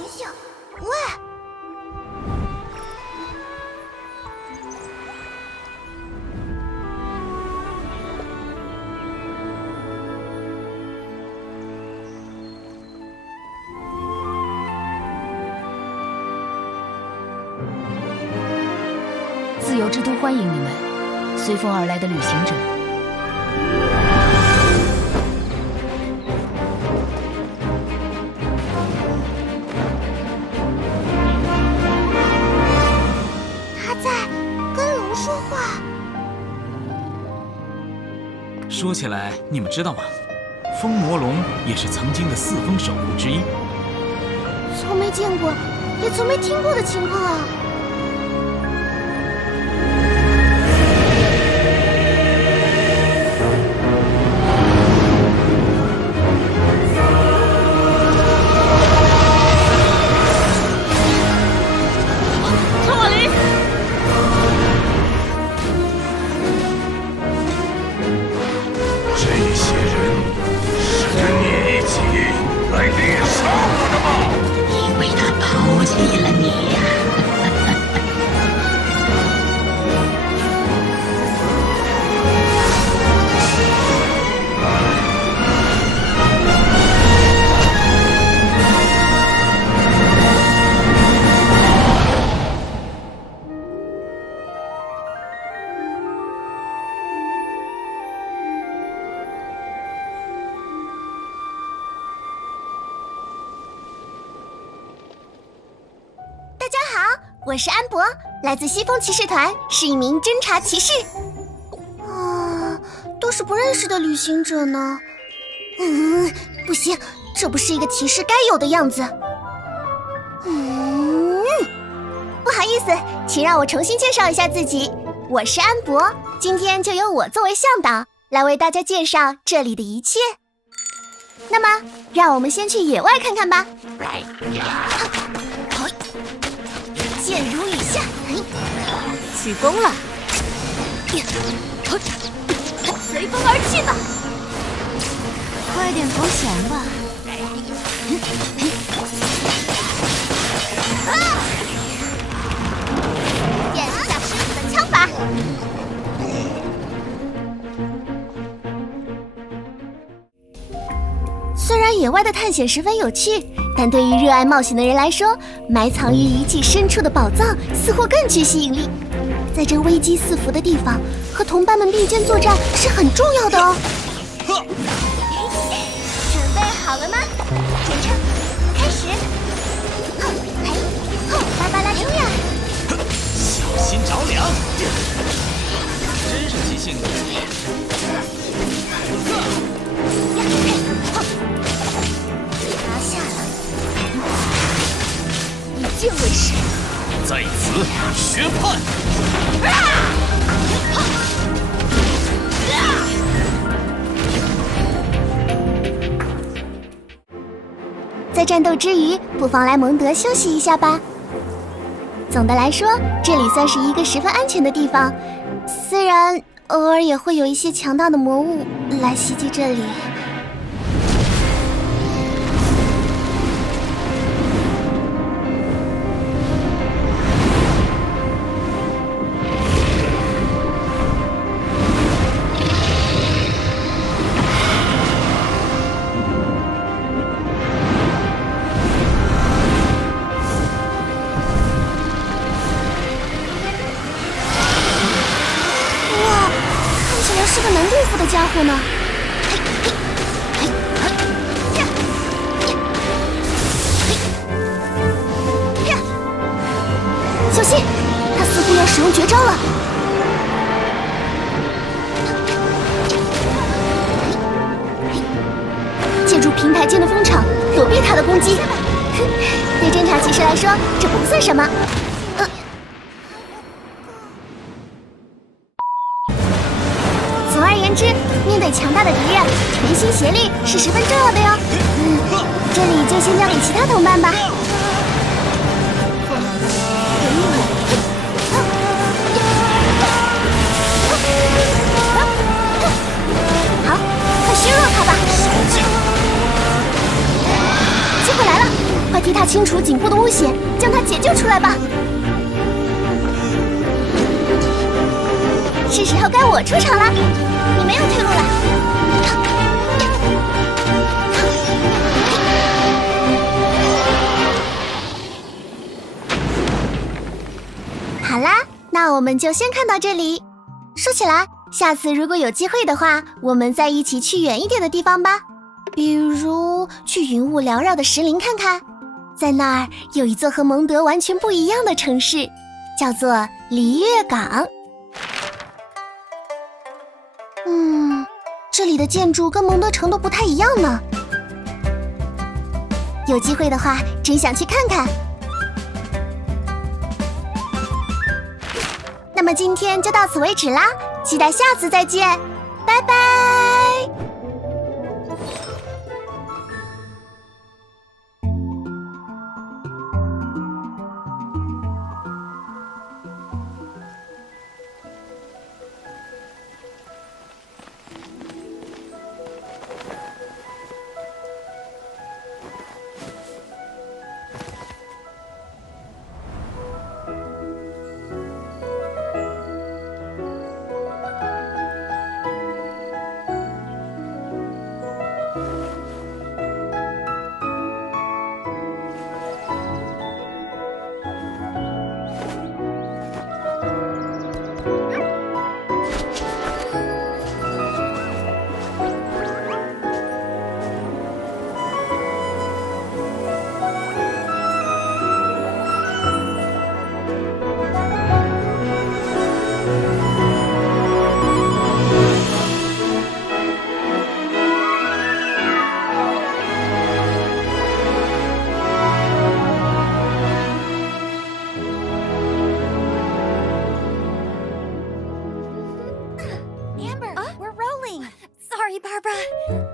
醒醒！喂！自由之都欢迎你们，随风而来的旅行者。他在跟龙说话。说起来，你们知道吗？风魔龙也是曾经的四风守护之一。从没见过，也从没听过的情况啊！我是安博，来自西风骑士团，是一名侦察骑士。都是不认识的旅行者呢。不行，这不是一个骑士该有的样子。不好意思，请让我重新介绍一下自己，我是安博，今天就由我作为向导，来为大家介绍这里的一切。那么，让我们先去野外看看吧。箭如雨下，起风了，随风而去吧，快点投降吧！演示下师傅的枪法。虽然野外的探险十分有趣，但对于热爱冒险的人来说，埋藏于遗迹深处的宝藏似乎更具吸引力。在这危机四伏的地方，和同伴们并肩作战是很重要的哦。准备好了吗？准称开始。芭芭拉冲呀！小心着凉！真是急性子。拿下了，以剑为誓，在此宣判。在战斗之余，不妨来蒙德休息一下吧。总的来说，这里算是一个十分安全的地方，虽然偶尔也会有一些强大的魔物来袭击这里。是个难对付的家伙呢。小心，他似乎要使用绝招了。借助平台间的风场躲避他的攻击。对侦察骑士来说，这不算什么。总而言之，面对强大的敌人，全心协力是十分重要的哟。这里就先交给其他同伴吧。好，快削弱他吧！机会来了，快替他清除颈部的污血，将他解救出来吧。是时候该我出场了，你没有退路了。好啦，那我们就先看到这里。说起来，下次如果有机会的话，我们再一起去远一点的地方吧。比如去云雾缭绕的石林看看，在那儿有一座和蒙德完全不一样的城市，叫做璃月港。这里的建筑跟蒙德城都不太一样呢。有机会的话，真想去看看。那么今天就到此为止啦，期待下次再见，拜拜。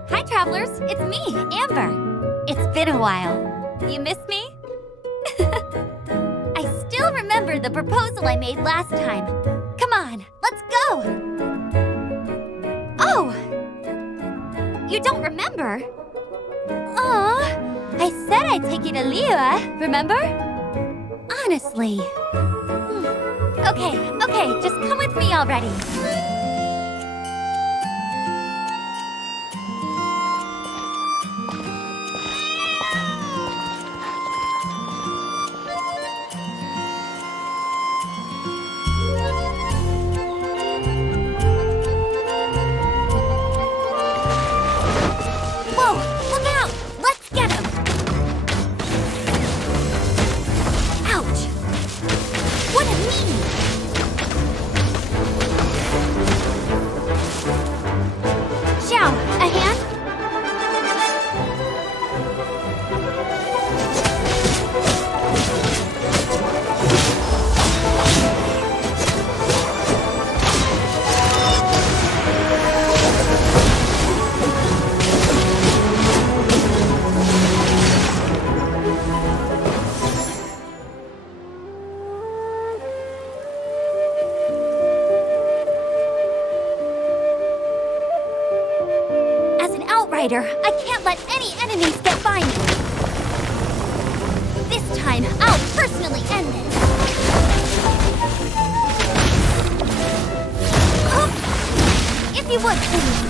Hi, travelers. It's me, Amber. It's been a while. You miss me? I still remember the proposal I made last time. Come on, let's go. Oh! You don't remember? Aw, I said I'd take you to Liyue, remember? Honestly. Okay, just come with me already. I can't let any enemies get by me. This time, I'll personally end this. If you would, please.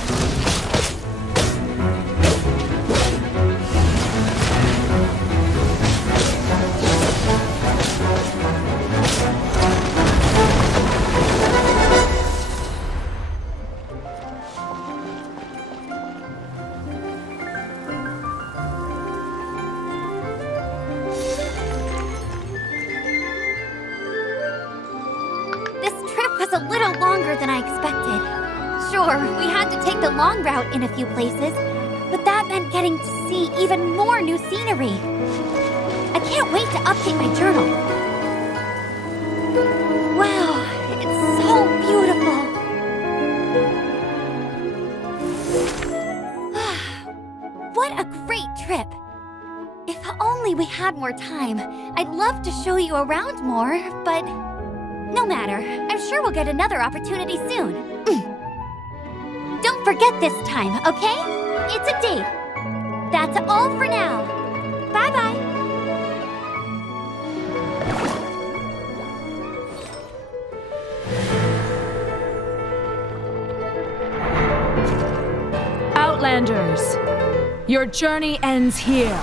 A little longer than I expected. Sure, we had to take the long route in a few places, but that meant getting to see even more new scenery. I can't wait to update my journal. Wow, it's so beautiful. What a great trip. If only we had more time, I'd love to show you around more, but no matter. I'm sure we'll get another opportunity soon. Don't forget this time, okay? It's a date. That's all for now. Bye-bye. Outlanders, your journey ends here.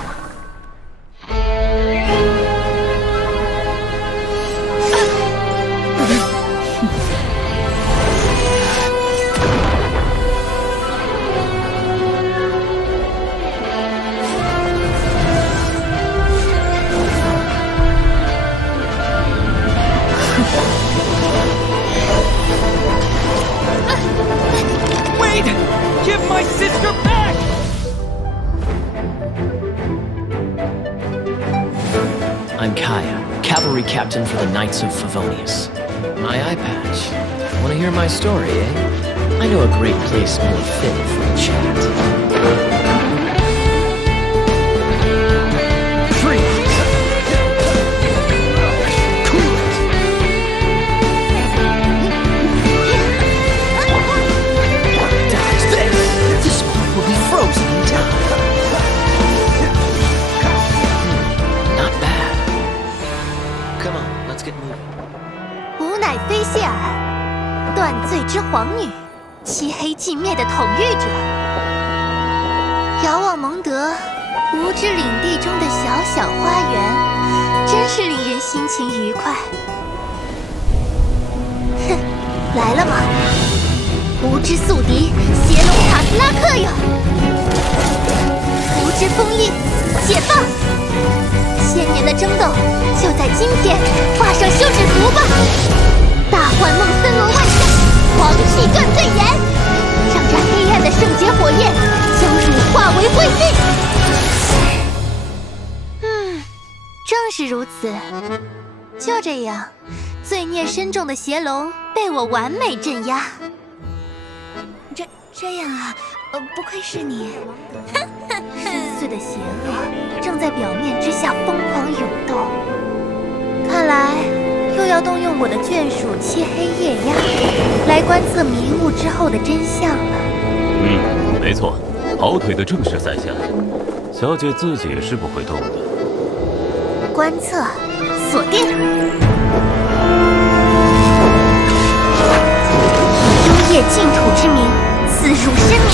Wait! Give my sister back! I'm KAEYA, Cavalry Captain for the Knights of Favonius. My eye patch. Want to hear my story, eh? I know a great place more fit for a chat. Freeze! Cool it! Dodge this! This one will be frozen in time. Not bad. Come on, let's get moving. 吾乃菲谢尔，断罪之皇女，漆黑寂灭的统御者。遥望蒙德，无知领地中的小小花园，真是令人心情愉快。哼，来了吗？无知宿敌，邪龙塔斯拉克哟！无知封印，解放！千年的争斗，就在今天画上休止符吧！大幻梦森罗万象，狂气断罪炎，让这黑暗的圣洁火焰将汝化为灰烬。正是如此。就这样，罪孽深重的邪龙被我完美镇压。这样啊，不愧是你。深邃的邪恶正在表面之下疯狂涌动，看来又要动用我的眷属漆黑夜鸦来观测迷雾之后的真相了。没错，跑腿的正是在下。小姐自己是不会动的。观测，锁定。以幽夜净土之名，自入深眠。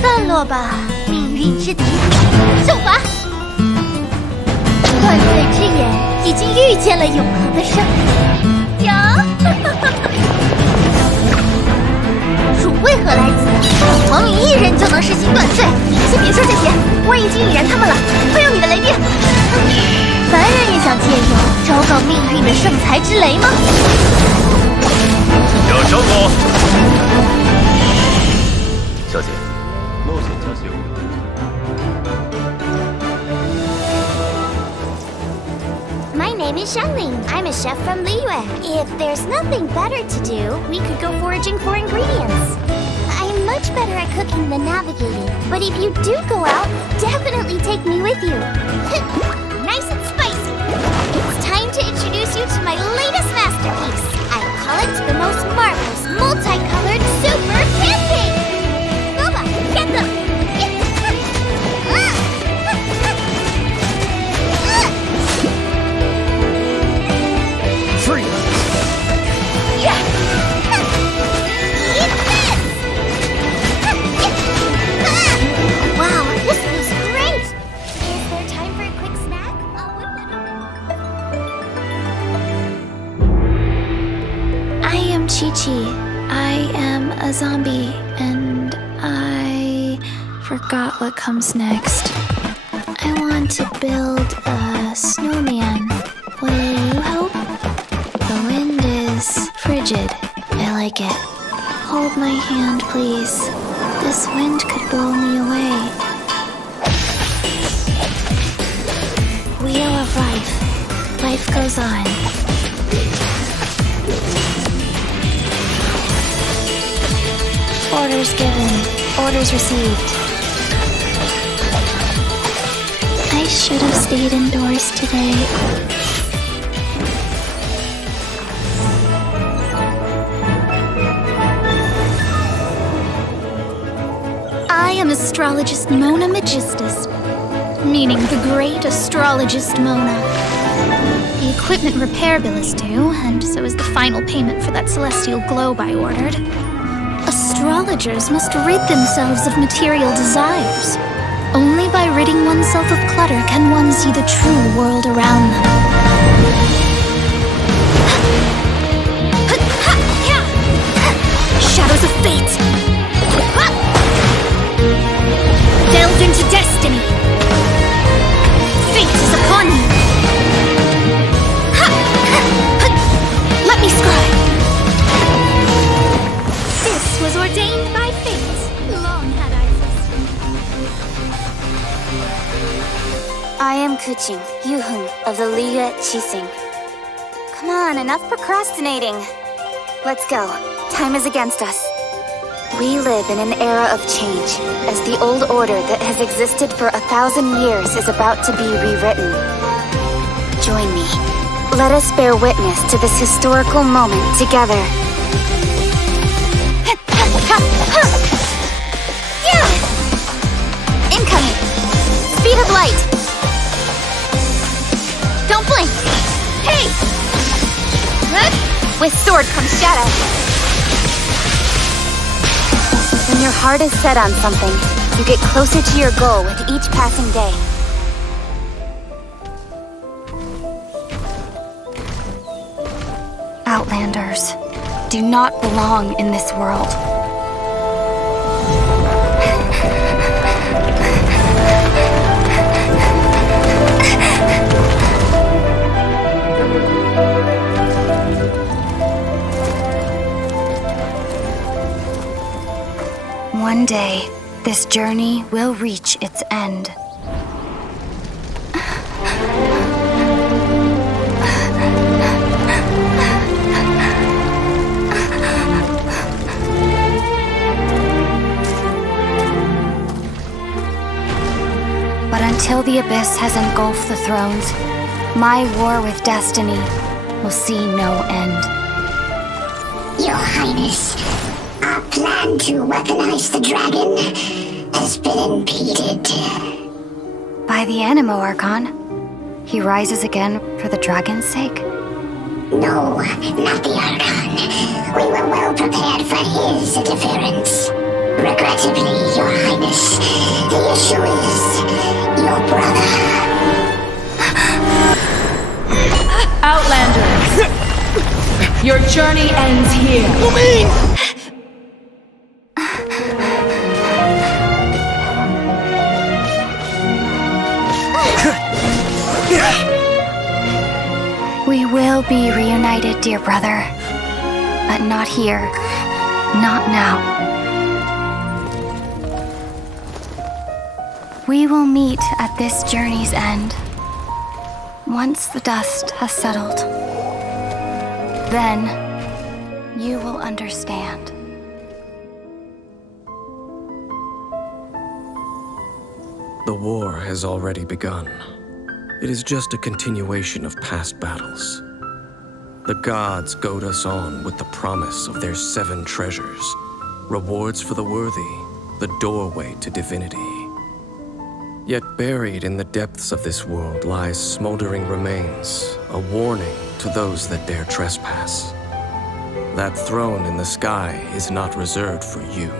散落吧，命运之敌！受罚！断罪之眼已经遇见了永恒的胜利。呀！汝为何来此？皇女一人就能实行断罪？先别说这些，我已经引燃他们了，会有你的雷电。凡人也想借用昭告命运的圣才之雷吗？要伤我！小姐，冒险家协会。My name is XIANGLING. I'm a chef from Liyue. If there's nothing better to do, we could go foraging for ingredients. I'm much better at cooking than navigating, but if you do go out, definitely take me with you. Nice and spicy. It's time to introduce you to my latest masterpiece. I call it the most marvelous, multicolored super pancake. Boba, get them. Freeze! Yeah. Eat this. Wow, this looks great. Is there time for a quick snack? I am QIQI. I am a zombie, and I forgot what comes next. I want to build a snowman. Will you help? The wind is frigid. I like it. Hold my hand, please. This wind could blow me away. Wheel of life. Life goes on. Orders given. Orders received. I should have stayed indoors today. I am astrologist Mona Magistus. meaning the great astrologist Mona. The equipment repair bill is due, and so is the final payment for that celestial globe I ordered. Astrologers must rid themselves of material desires. Only by ridding oneself of clutter can one see the true world around them. Shadows of fate! Delve into destiny! Fate is upon you! Let me scribe! This was ordained by fate. Long had I foreseen. I am Qixing, Yuheng of the Liyue Qixing. Come on, enough procrastinating. Let's go. Time is against us. We live in an era of change, as the old order that has existed for 1,000 years is about to be rewritten. Join me. Let us bear witness to this historical moment together. Incoming! Speed of light! Don't blink! Hey! With sword comes shadow. When your heart is set on something, you get closer to your goal with each passing day. Outlanders do not belong in this world. One day, this journey will reach its end. But until the abyss has engulfed the thrones, my war with destiny will see no end. Your Highness, our plan to weaponize the dragon has been impeded. By the Animo Archon, he rises again for the dragon's sake? No, not the Archon. We were well prepared for his interference. Regrettably, Your Highness, the issue is your brother. Outlander! Your journey ends here. We will be reunited, dear brother. But not here. Not now. We will meet at this journey's end. Once the dust has settled. Then, you will understand. The war has already begun. It is just a continuation of past battles. The gods goad us on with the promise of their 7 treasures, rewards for the worthy, the doorway to divinity. Yet buried in the depths of this world lies smoldering remains, a warning to those that dare trespass. That throne in the sky is not reserved for you.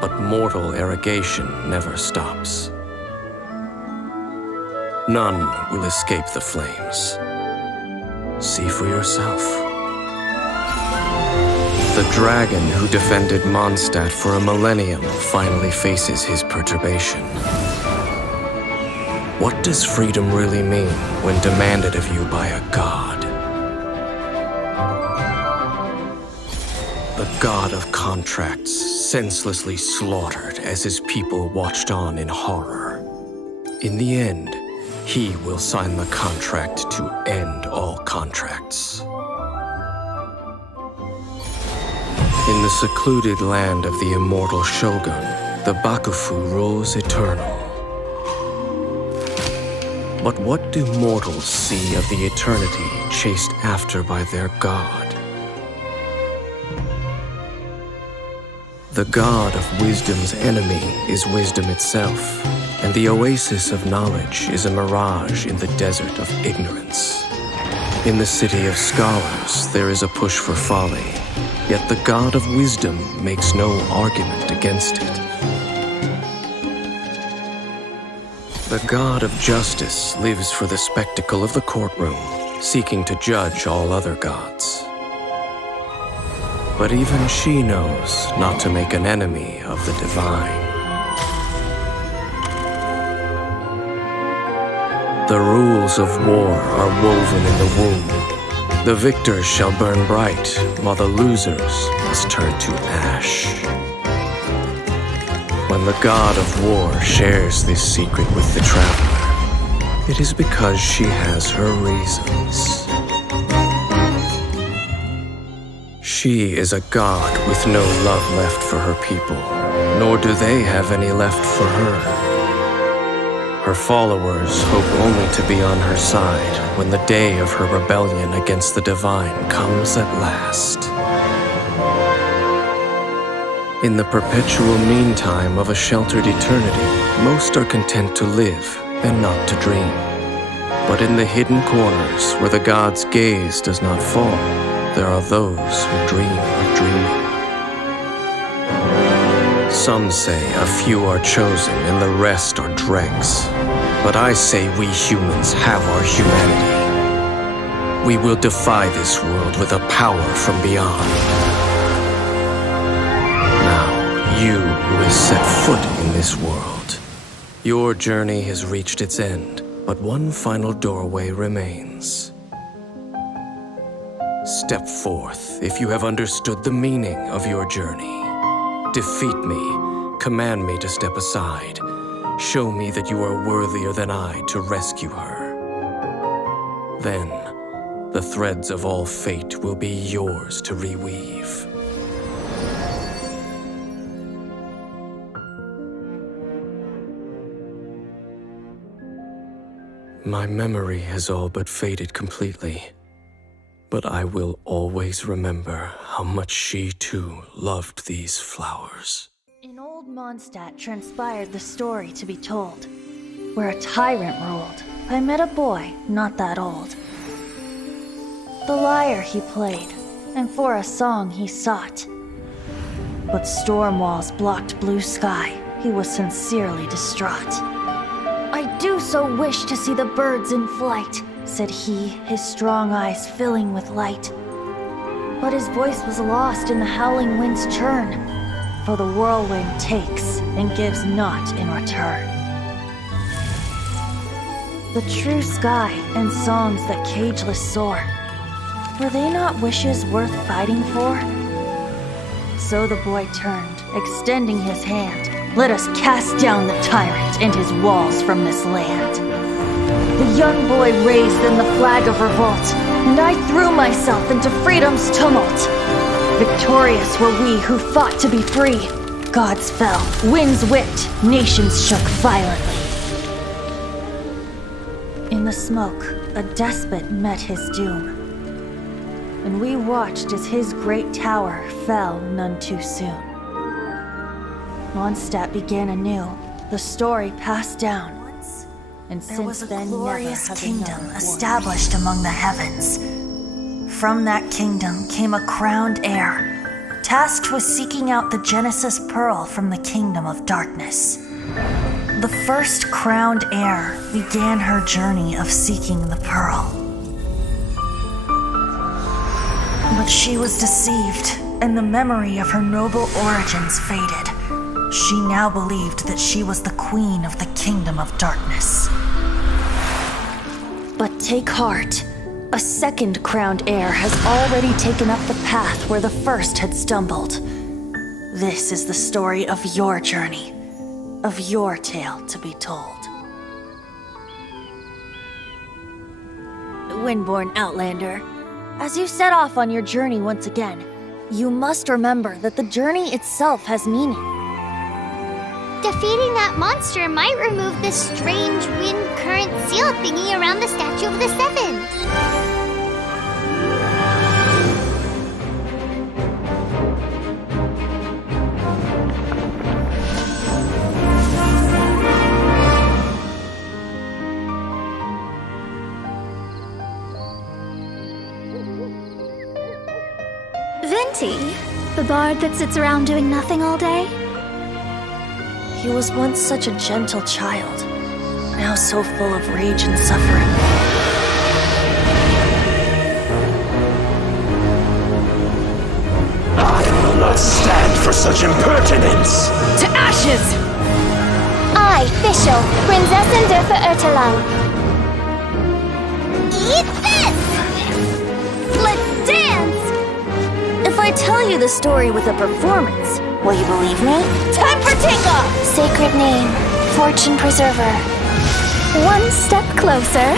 But mortal arrogation never stops. None will escape the flames. See for yourself. The dragon who defended Mondstadt for a millennium finally faces his perturbation. What does freedom really mean when demanded of you by a god? The god of contracts, senselessly slaughtered as his people watched on in horror. In the end, he will sign the contract to end all contracts. In the secluded land of the immortal Shogun, the Bakufu rules eternal. But what do mortals see of the eternity chased after by their god? The god of wisdom's enemy is wisdom itself, and the oasis of knowledge is a mirage in the desert of ignorance. In the city of scholars, there is a push for folly, yet the god of wisdom makes no argument against it. The god of justice lives for the spectacle of the courtroom, seeking to judge all other gods. But even she knows not to make an enemy of the divine. The rules of war are woven in the womb. The victors shall burn bright, while the losers must turn to ash. When the god of war shares this secret with the traveler, it is because she has her reasons. She is a god with no love left for her people, nor do they have any left for her. Her followers hope only to be on her side when the day of her rebellion against the divine comes at last. In the perpetual meantime of a sheltered eternity, most are content to live and not to dream. But in the hidden corners where the god's gaze does not fall, there are those who dream of dreaming. Some say a few are chosen and the rest are dregs. But I say we humans have our humanity. We will defy this world with a power from beyond. Now, you who has set foot in this world, your journey has reached its end, but one final doorway remains. Step forth if you have understood the meaning of your journey. Defeat me, command me to step aside. Show me that you are worthier than I to rescue her. Then, the threads of all fate will be yours to reweave. My memory has all but faded completely, but I will always remember how much she too loved these flowers. In old Mondstadt transpired the story to be told, where a tyrant ruled. I met a boy not that old. The lyre he played, and for a song he sought. But storm walls blocked blue sky, he was sincerely distraught. I do so wish to see the birds in flight, said he, his strong eyes filling with light. But his voice was lost in the howling wind's churn, for the whirlwind takes and gives not in return. The true sky and songs that cageless soar, were they not wishes worth fighting for? So the boy turned, extending his hand. Let us cast down the tyrant and his walls from this land. The young boy raised then the flag of revolt, and I threw myself into freedom's tumult. Victorious were we who fought to be free. Gods fell, winds whipped, nations shook violently. In the smoke, a despot met his doom, and we watched as his great tower fell none too soon. Mondstadt began anew, the story passed down, and since then never has a kingdom established among the heavens. From that kingdom came a crowned heir, tasked with seeking out the Genesis Pearl from the kingdom of darkness. The first crowned heir began her journey of seeking the pearl. But she was deceived, and the memory of her noble origins faded. She now believed that she was the queen of the kingdom of darkness. But take heart. A second crowned heir has already taken up the path where the first had stumbled. This is the story of your journey, of your tale to be told. Windborn Outlander, as you set off on your journey once again, you must remember that the journey itself has meaning. Defeating that monster might remove this strange wind current seal thingy around the Statue of the Seven. Venti, the bard that sits around doing nothing all day? He was once such a gentle child, now so full of rage and suffering. I will not stand for such impertinence! To ashes! I, FISCHL, Prinzessin der Verurteilung. Eat this! Let's dance! If I tell you the story with a performance, will you believe me? Time for takeoff! Sacred name, Fortune Preserver. One step closer.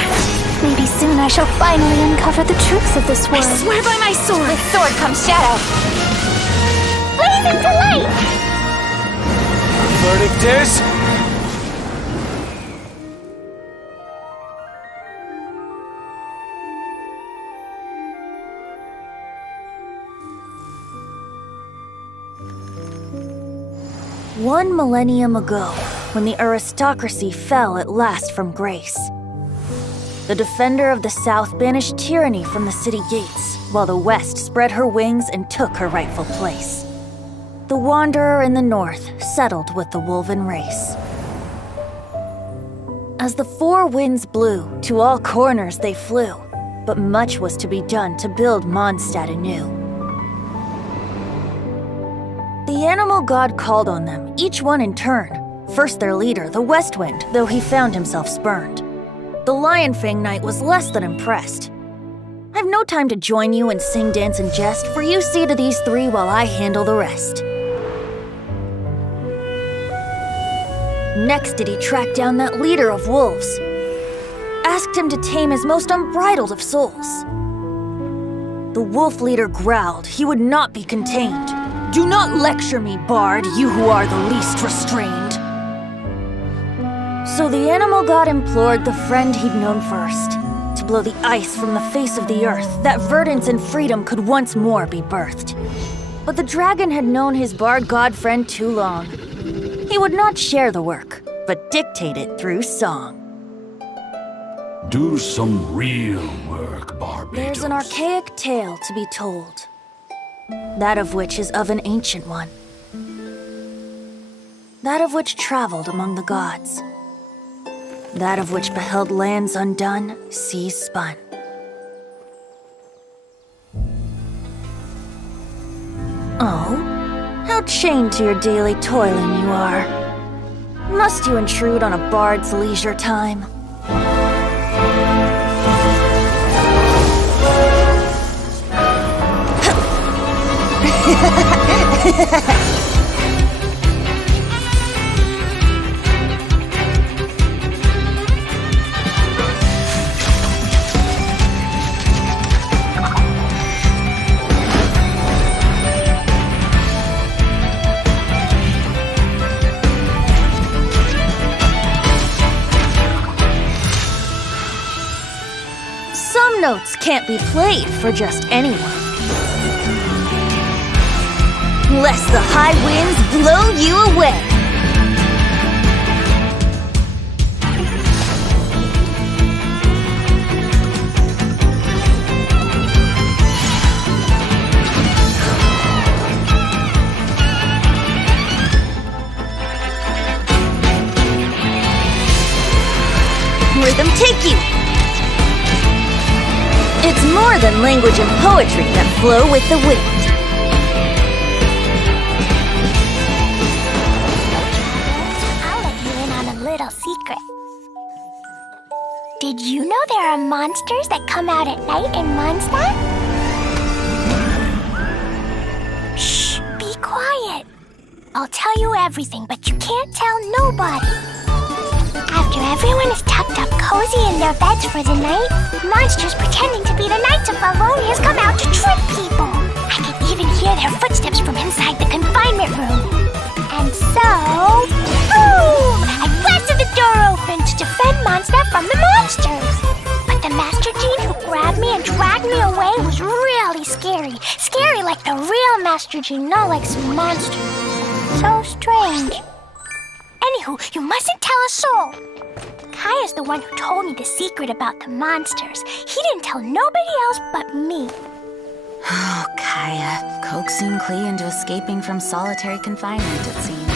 Maybe soon I shall finally uncover the truth of this world. I swear by my sword! With sword comes shadow. Blaze into light! Verdict is... One millennium ago, when the aristocracy fell at last from grace, the defender of the South banished tyranny from the city gates, while the West spread her wings and took her rightful place. The wanderer in the North settled with the Wolven race. As the four winds blew, to all corners they flew, but much was to be done to build Mondstadt anew. The animal god called on them, each one in turn. First their leader, the West Wind, though he found himself spurned. The Lionfang Knight was less than impressed. I've no time to join you and sing, dance, and jest, for you see to these three while I handle the rest. Next did he track down that leader of wolves. Asked him to tame his most unbridled of souls. The wolf leader growled he would not be contained. Do not lecture me, bard, you who are the least restrained. So the animal god implored the friend he'd known first to blow the ice from the face of the earth, that verdance and freedom could once more be birthed. But the dragon had known his bard god friend too long. He would not share the work, but dictate it through song. Do some real work, Barbados. There's an archaic tale to be told, that of which is of an ancient one. That of which traveled among the gods. That of which beheld lands undone, seas spun. Oh, how chained to your daily toiling you are. Must you intrude on a bard's leisure time? Some notes can't be played for just anyone, lest the high winds blow you away. Rhythm take you. It's more than language and poetry that flow with the wind. I'll let you in on a little secret. Did you know there are monsters that come out at night in Mondstadt? Shh, be quiet. I'll tell you everything, but you can't tell nobody. After everyone is tucked up cozy in their beds for the night, monsters pretending to be the Knights of Favonius come out to trick people. I can even hear their footsteps from inside the confinement room. And so, boom! I blasted the door open to defend Mondstadt from the monsters. But the Master Gene who grabbed me and dragged me away was really scary. Scary like the real Master Gene, not like some monster. So strange. Anywho, you mustn't tell a soul. KAEYA's the one who told me the secret about the monsters. He didn't tell nobody else but me. Oh, KAEYA, coaxing KLEE into escaping from solitary confinement, it seems.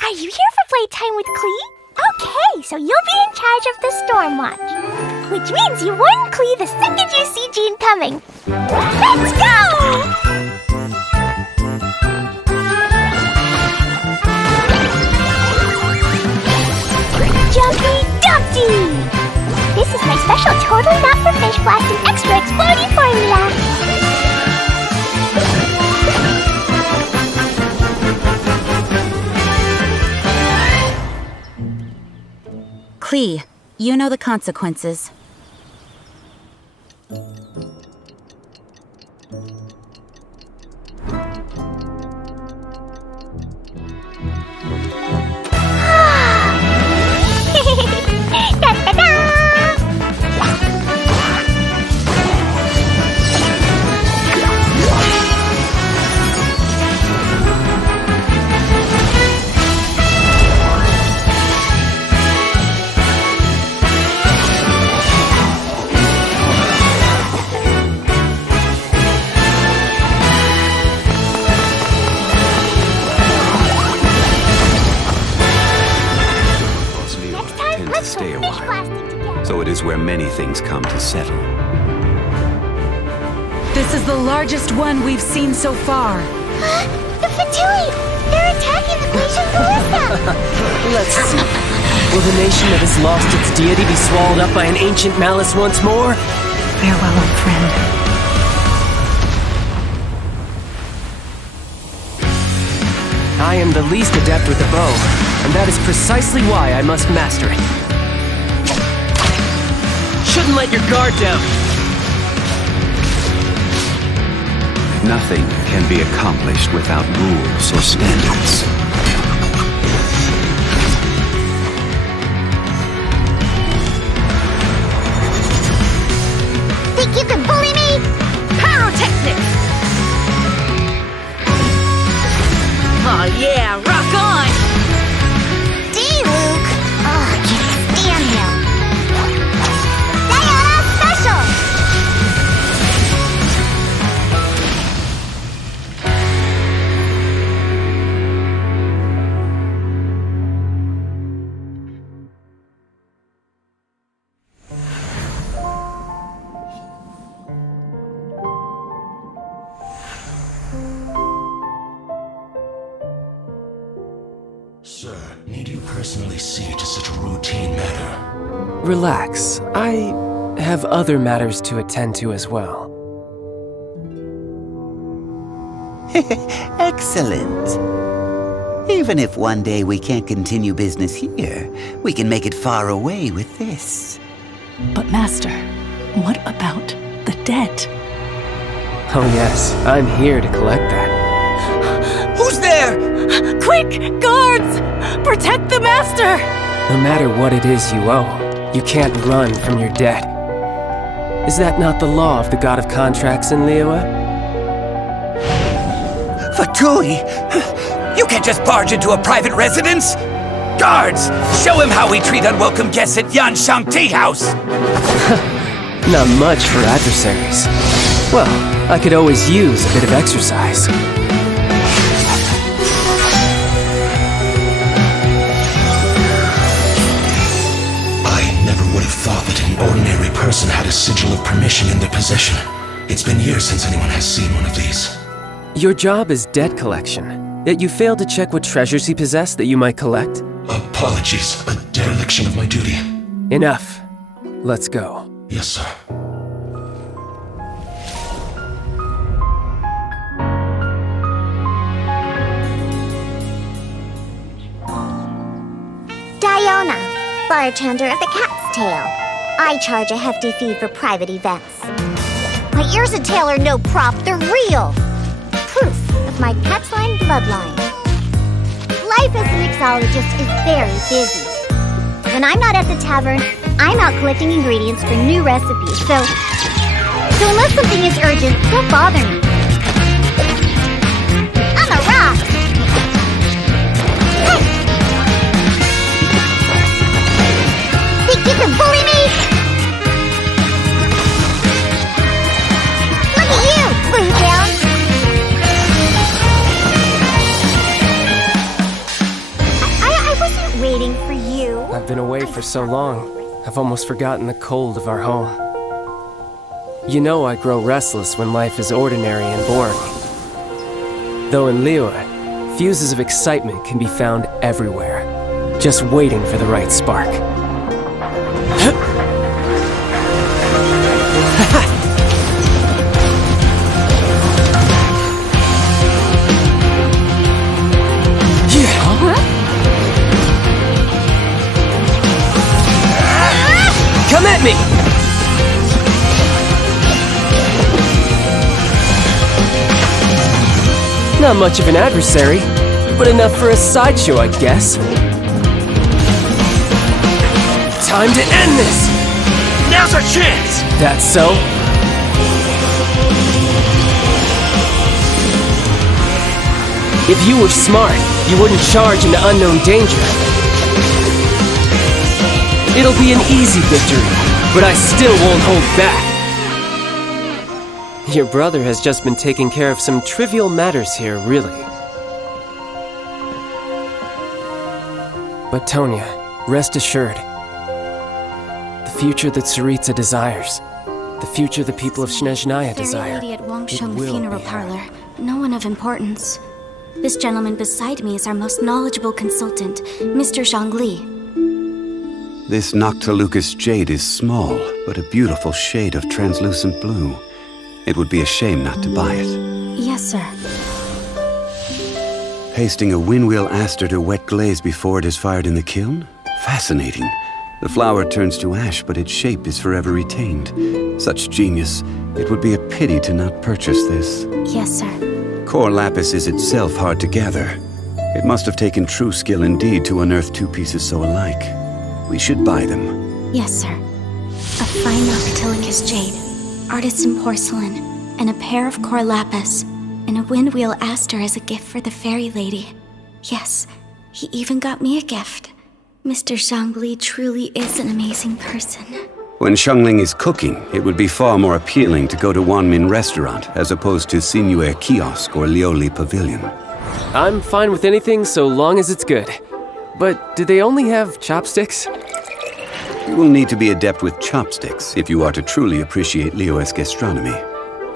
Are you here for playtime with KLEE? Okay, so you'll be in charge of the Storm Watch. Which means you warn KLEE the second you see Jean coming. Let's go! Jumpy Dumpty! This is my special totally not for fish blasting extra exploding formula. KLEE, you know the consequences. So it is where many things come to settle. This is the largest one we've seen so far. The Fatui! They're attacking the glacial ballista! Let's see. Will the nation that has lost its deity be swallowed up by an ancient malice once more? Farewell, old friend. I am the least adept with the bow, and that is precisely why I must master it. Shouldn't let your guard down. Nothing can be accomplished without rules or standards. Think you can bully me? Pyrotechnics! Oh yeah, rock on! Luke! Oh, I can't stand him! DIONA Special! Sir, need you personally see to such a routine matter? Relax. I have other matters to attend to as well. Excellent. Even if one day we can't continue business here, we can make it far away with this. But Master, what about the debt? Oh yes, I'm here to collect that. Who's there? Quick, guards! Protect the Master! No matter what it is you owe, you can't run from your debt. Is that not the law of the god of contracts in Liyue? Fatui! You can't just barge into a private residence! Guards! Show him how we treat unwelcome guests at Yanshan Tea House! Not much for adversaries. Well, I could always use a bit of exercise. Would have thought that an ordinary person had a sigil of permission in their possession. It's been years since anyone has seen one of these. Your job is debt collection, yet you failed to check what treasures he possessed that you might collect? Apologies, a dereliction of my duty. Enough. Let's go. Yes, sir. DIONA, bartender of the Cat's Tail. I charge a hefty fee for private events. My ears and tail are no prop, they're real. Proof of my cat's line bloodline. Life as an mixologist is very busy. When I'm not at the tavern, I'm out collecting ingredients for new recipes, so unless something is urgent, don't bother me. I'm a rock! Hey! for so long, I've almost forgotten the cold of our home. You know I grow restless when life is ordinary and boring. Though in Liyue, fuses of excitement can be found everywhere, just waiting for the right spark. Come at me! Not much of an adversary, but enough for a sideshow, I guess. Time to end this! Now's our chance! That's so? If you were smart, you wouldn't charge into unknown danger. It'll be an easy victory, but I still won't hold back. Your brother has just been taking care of some trivial matters here, really. But Tonya, rest assured. The future that Tsaritsa desires, the future the people of Snezhnaya desire, Lady at it Wangsheng will Funeral be Parlor. No one of importance. This gentleman beside me is our most knowledgeable consultant, Mr. Zhongli. This Noctilucous jade is small, but a beautiful shade of translucent blue. It would be a shame not to buy it. Yes, sir. Pasting a windwheel aster to wet glaze before it is fired in the kiln? Fascinating. The flower turns to ash, but its shape is forever retained. Such genius. It would be a pity to not purchase this. Yes, sir. Core lapis is itself hard to gather. It must have taken true skill indeed to unearth two pieces so alike. We should buy them. Yes, sir. A fine Noctilucous jade, artisan porcelain, and a pair of core lapis, and a windwheel aster as a gift for the fairy lady. Yes, he even got me a gift. Mr. Zhongli truly is an amazing person. When XIANGLING is cooking, it would be far more appealing to go to Wanmin Restaurant as opposed to Sinuer Kiosk or Lioli Pavilion. I'm fine with anything so long as it's good. But do they only have chopsticks? You will need to be adept with chopsticks if you are to truly appreciate Liyue's gastronomy.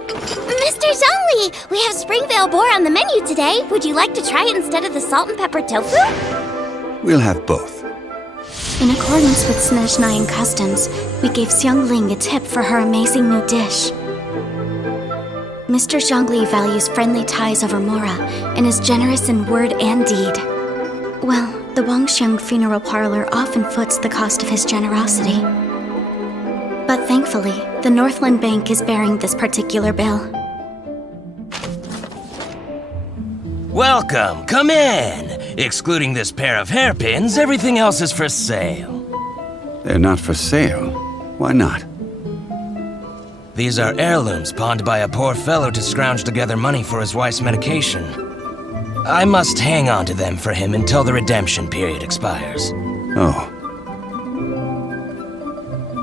Mr. Zhongli, we have Springvale boar on the menu today. Would you like to try it instead of the salt and pepper tofu? We'll have both. In accordance with Snezhnayan customs, we gave XIANGLING a tip for her amazing new dish. Mr. Zhongli values friendly ties over Mora and is generous in word and deed. Well, the Wangsheng Funeral Parlor often foots the cost of his generosity. But thankfully, the Northland Bank is bearing this particular bill. Welcome, come in! Excluding this pair of hairpins, everything else is for sale. They're not for sale. Why not? These are heirlooms pawned by a poor fellow to scrounge together money for his wife's medication. I must hang on to them for him until the redemption period expires. Oh.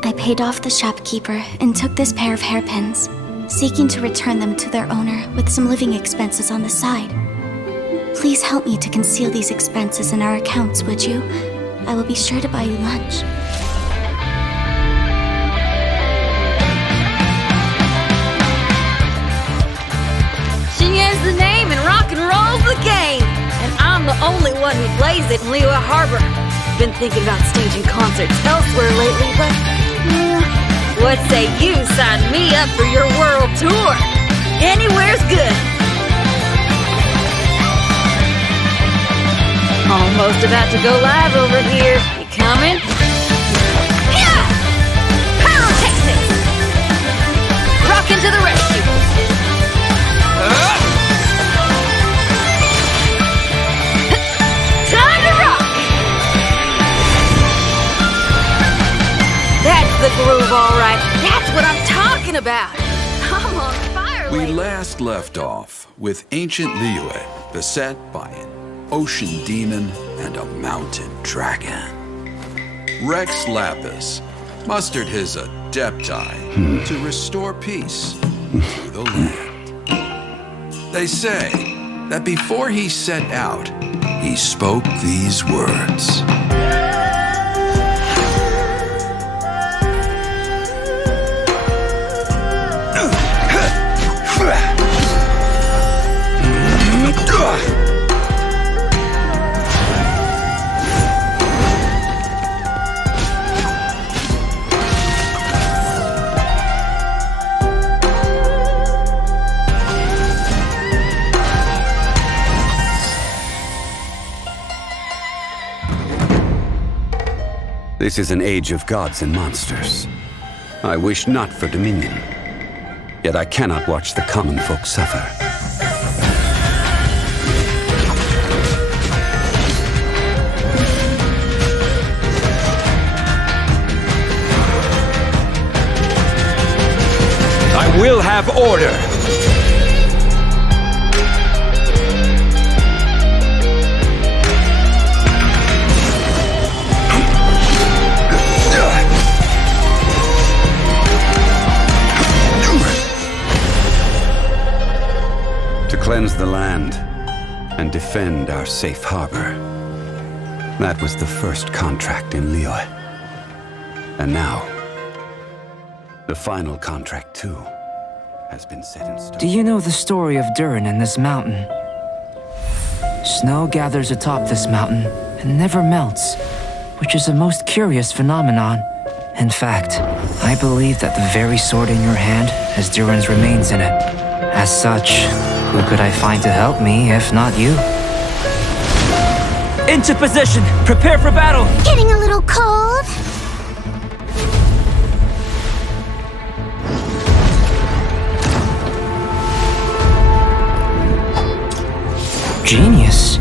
I paid off the shopkeeper and took this pair of hairpins, seeking to return them to their owner with some living expenses on the side. Please help me to conceal these expenses in our accounts, would you? I will be sure to buy you lunch. XINYAN's the name and rock and roll's the game! And I'm the only one who plays it in Liyue Harbor. Been thinking about staging concerts elsewhere lately, but... what say you sign me up for your world tour? Anywhere's good. Almost about to go live over here. You coming? Yeah! Pyrotechnics! Rockin' to the rescue! Time to rock! That's the groove, all right. That's what I'm talking about. I'm on fire. We last left off with ancient Liyue, beset by an ocean demon and a mountain dragon. Rex Lapis mustered his adepti to restore peace to the land. They say that before he set out, he spoke these words. This is an age of gods and monsters. I wish not for dominion. Yet I cannot watch the common folk suffer. I will have order! To cleanse the land and defend our safe harbor. That was the first contract in Liyue. And now, the final contract too has been set in stone. Do you know the story of Durin and this mountain? Snow gathers atop this mountain and never melts, which is a most curious phenomenon. In fact, I believe that the very sword in your hand has Durin's remains in it. As such, who could I find to help me if not you? Into position! Prepare for battle! Getting a little cold? Genius?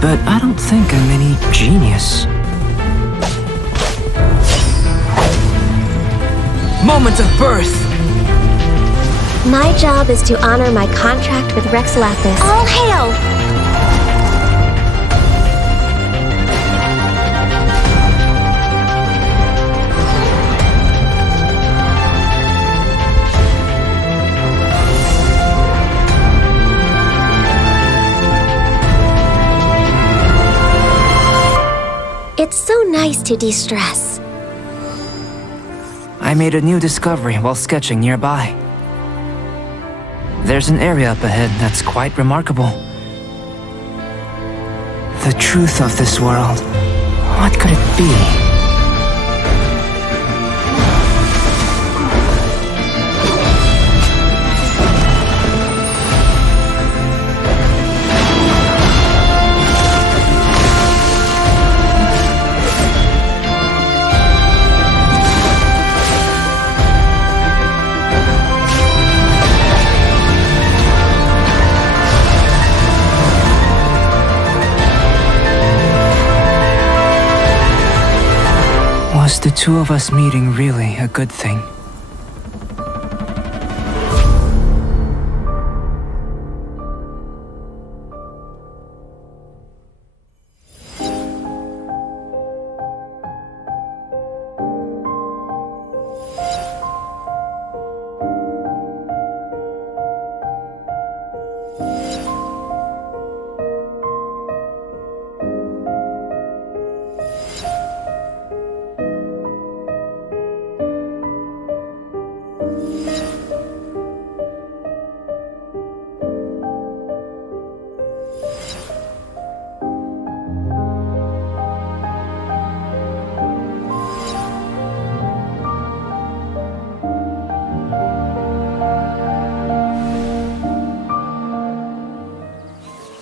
But I don't think I'm any genius. Moment of birth! My job is to honor my contract with Rex Lapis. All hail! It's so nice to de-stress. I made a new discovery while sketching nearby. There's an area up ahead that's quite remarkable. The truth of this world. What could it be? Was the two of us meeting really a good thing?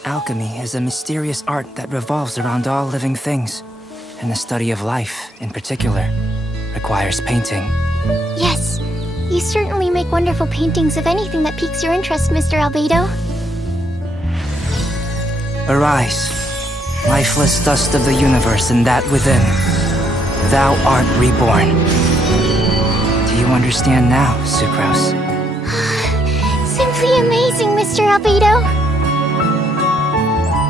Alchemy is a mysterious art that revolves around all living things, and the study of life, in particular, requires painting. Yes, you certainly make wonderful paintings of anything that piques your interest, Mr. Albedo. Arise, lifeless dust of the universe and that within. Thou art reborn. Do you understand now, Sucrose? Simply amazing, Mr. Albedo.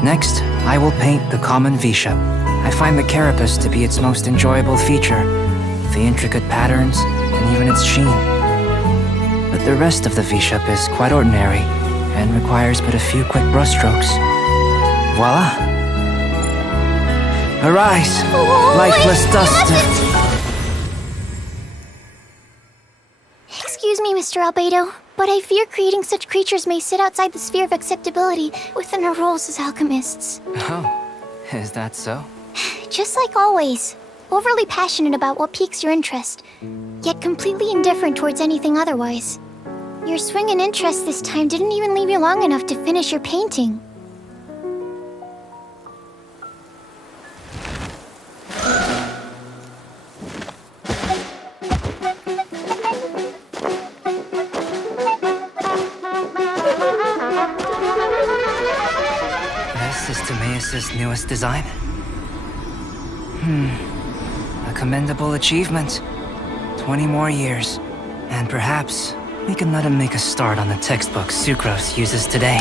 Next, I will paint the common V-shape. I find the carapace to be its most enjoyable feature, the intricate patterns, and even its sheen. But the rest of the V-shape is quite ordinary, and requires but a few quick brushstrokes. Voila! Arise, lifeless dust! Excuse me, Mr. Albedo, but I fear creating such creatures may sit outside the sphere of acceptability within our roles as alchemists. Oh, is that so? Just like always, overly passionate about what piques your interest, yet completely indifferent towards anything otherwise. Your swing in interest this time didn't even leave you long enough to finish your painting. This is Timaeus' newest design? A commendable achievement. 20 more years. And perhaps we can let him make a start on the textbook Sucrose uses today.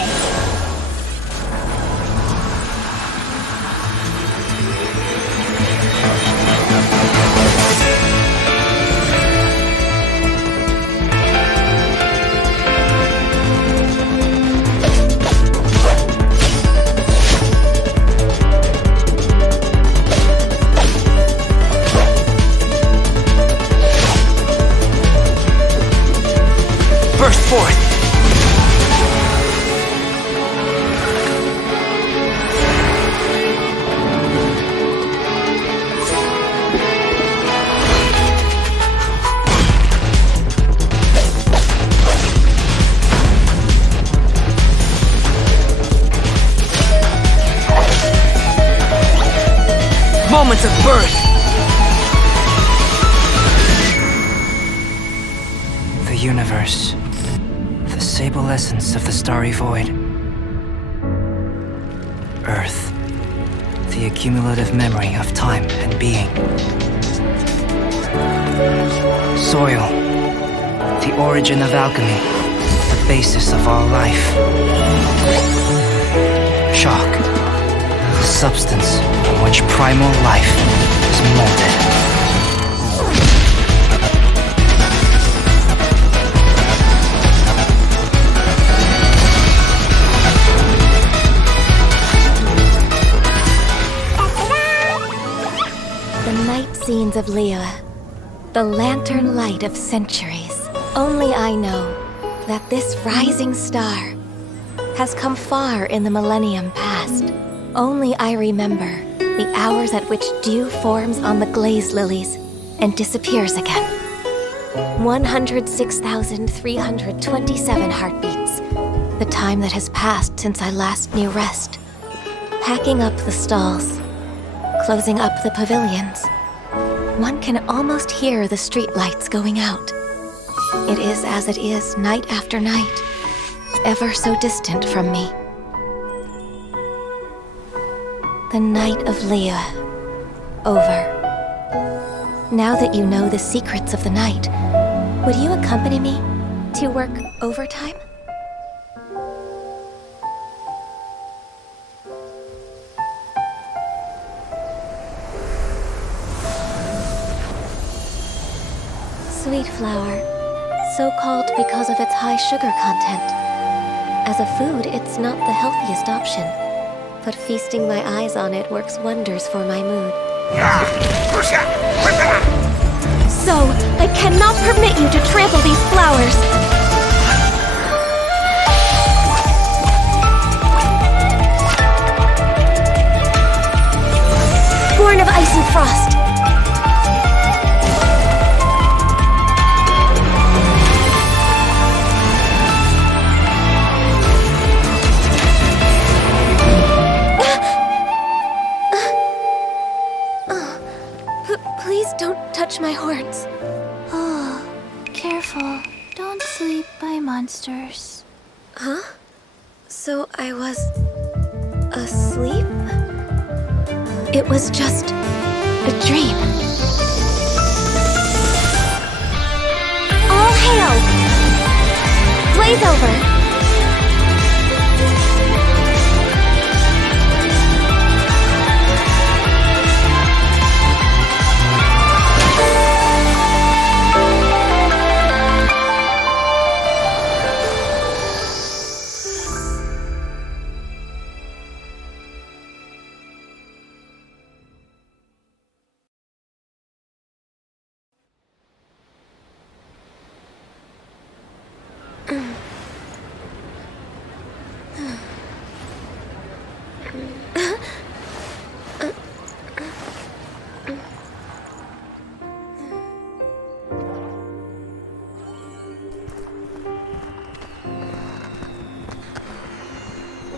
Moments of birth! The universe. The sable essence of the starry void. Earth. The accumulative memory of time and being. Soil. The origin of alchemy. The basis of all life. Shock. The substance from which primal life is molded. The night scenes of Liyue. The lantern light of centuries. Only I know that this rising star has come far in the millennium past. Only I remember the hours at which dew forms on the glaze lilies and disappears again. 106,327 heartbeats. The time that has passed since I last knew rest. Packing up the stalls. Closing up the pavilions. One can almost hear the street lights going out. It is as it is night after night. Ever so distant from me. The night of Liyue. Over. Now that you know the secrets of the night, would you accompany me to work overtime? Sweet flower, so called because of its high sugar content. As a food, it's not the healthiest option. But feasting my eyes on it works wonders for my mood. So, I cannot permit you to trample these flowers! Born of ice and frost! Please don't touch my horns. Oh, careful. Don't sleep by monsters. Huh? So I was asleep? It was just a dream. All hail! Blaze over!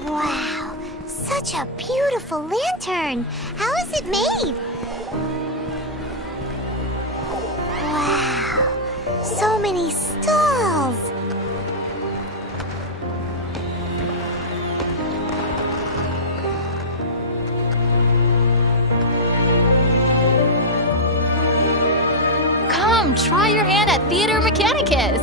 Wow, such a beautiful lantern. How is it made? Wow, so many stalls. try your hand at Theater Mechanicus.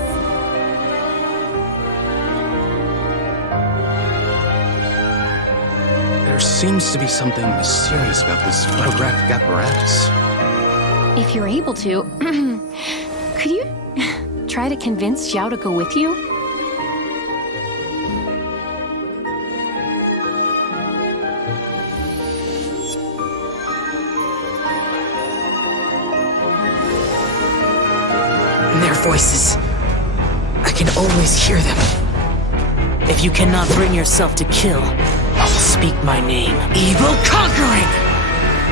There seems to be something mysterious about this photographic apparatus. If you're able to, could you try to convince Xiao to go with you? Their voices. I can always hear them. If you cannot bring yourself to kill, speak my name. Evil conquering!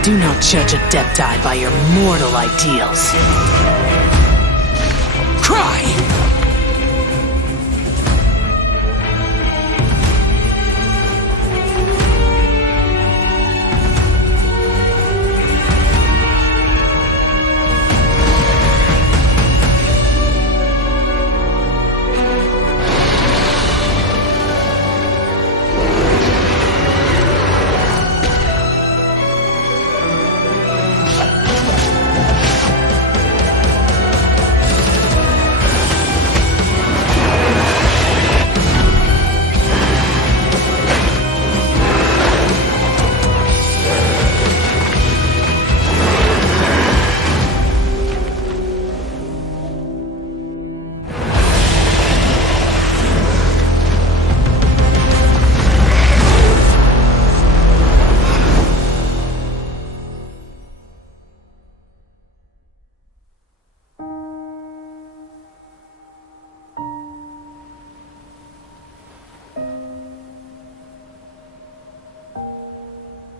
Do not judge Adepti by your mortal ideals. Cry!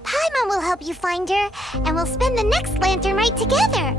Paimon will help you find her, and we'll spend the next lantern rite together.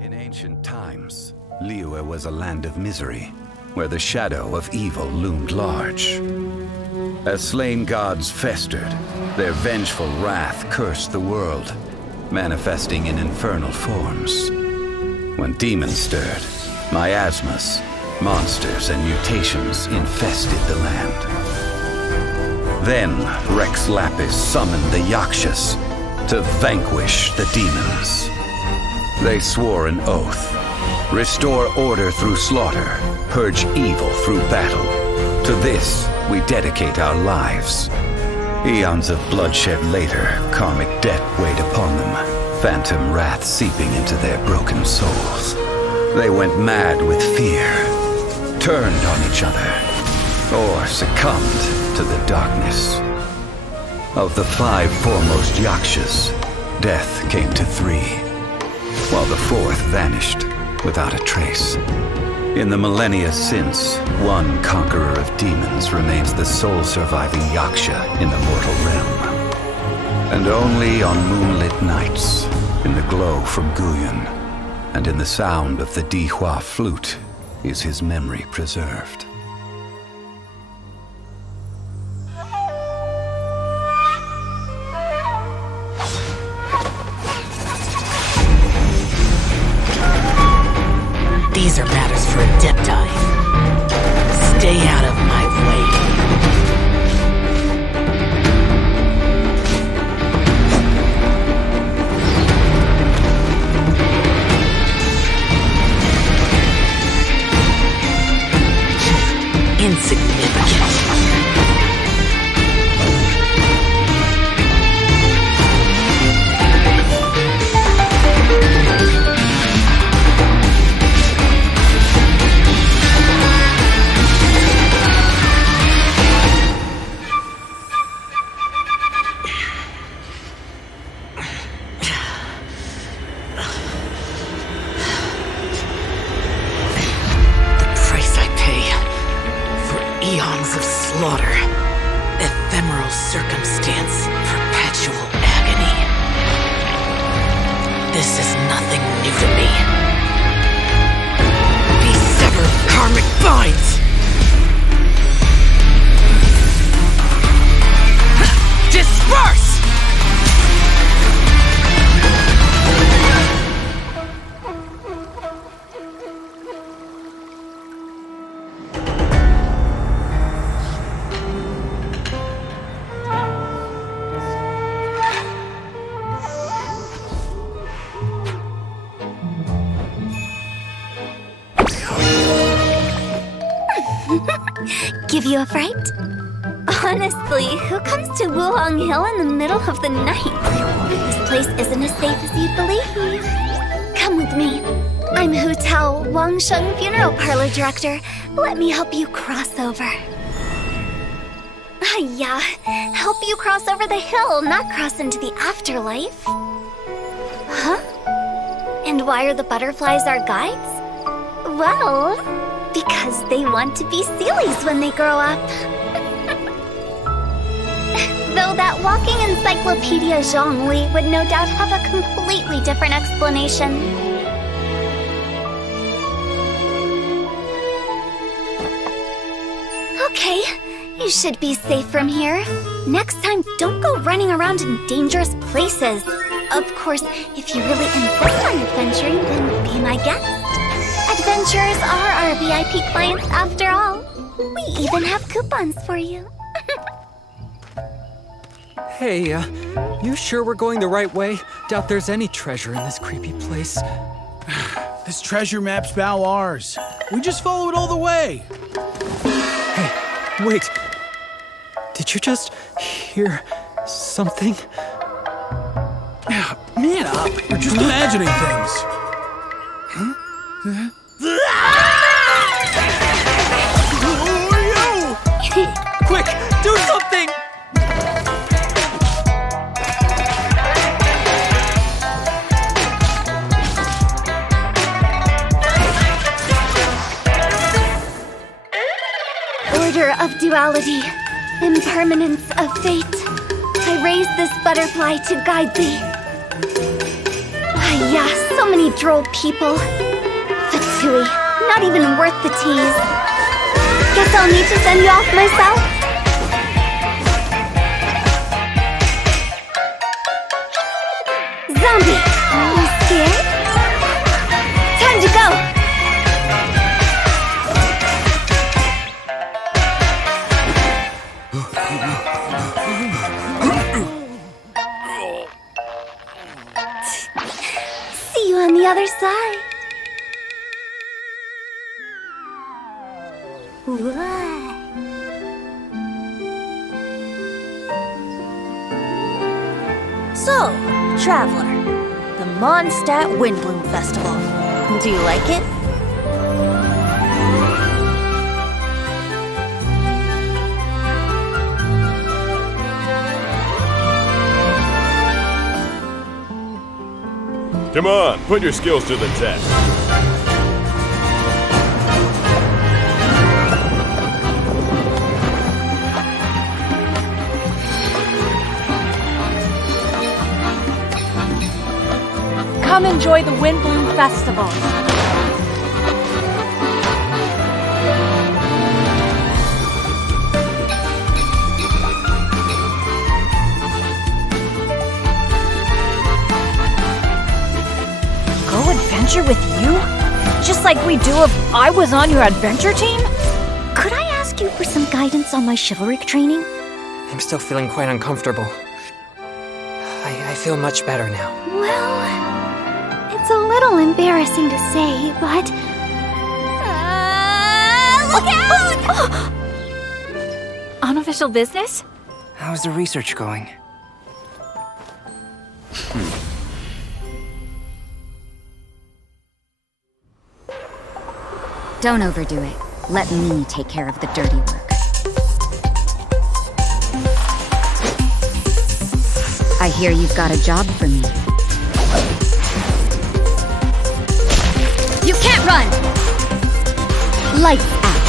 In ancient times, Liyue was a land of misery, where the shadow of evil loomed large. As slain gods festered, their vengeful wrath cursed the world, manifesting in infernal forms. When demons stirred, miasmas, monsters, and mutations infested the land. Then Rex Lapis summoned the Yakshas to vanquish the demons. They swore an oath: restore order through slaughter, purge evil through battle. To this we dedicate our lives. Eons of bloodshed later, karmic debt weighed upon them, phantom wrath seeping into their broken souls. They went mad with fear, turned on each other, or succumbed to the darkness. Of the 5 foremost Yakshas, death came to 3, while the 4th vanished without a trace. In the millennia since, one conqueror of demons remains the sole surviving Yaksha in the mortal realm. And only on moonlit nights, in the glow from Guyan, and in the sound of the Dihua flute, is his memory preserved. These are matters for Adepti. Stay out of my way. ephemeral circumstance, perpetual agony. This is nothing new to me. We sever karmic binds! Disperse! Give you a fright? Honestly, who comes to Wuhong Hill in the middle of the night? This place isn't as safe as you'd believe. Come with me. I'm Hu Tao, Wang Sheng Funeral Parlor Director. Let me help you cross over. Yeah, help you cross over the hill, not cross into the afterlife. Huh? And why are the butterflies our guides? Well, because they want to be Sealies when they grow up. Though that walking encyclopedia Zhongli would no doubt have a completely different explanation. Okay, you should be safe from here. Next time, don't go running around in dangerous places. Of course, if you really insist on adventuring, then be my guest. Adventurers are our VIP clients after all. We even have coupons for you. Hey, you sure we're going the right way? Doubt there's any treasure in this creepy place. This treasure map's bow ours. We just follow it all the way. Hey, wait. Did you just hear something? Man up, you're just imagining things. Huh? Who are you? Quick, do something! Order of duality, impermanence of fate. I raise this butterfly to guide thee. Yeah, so many droll people. Fatui, not even worth the tease. Guess I'll need to send you off myself. Zombie, are you scared? Time to go! See you on the other side. So, Traveler, the Mondstadt Windbloom Festival. Do you like it? Come on, put your skills to the test. Come enjoy the Windbloom Festival. Go adventure with you? Just like we do if I was on your adventure team? Could I ask you for some guidance on my chivalric training? I'm still feeling quite uncomfortable. I feel much better now. Well, it's a little embarrassing to say, but... look out! Unofficial business? How's the research going? Don't overdo it. Let me take care of the dirty work. I hear you've got a job for me. You can't run! Lights out.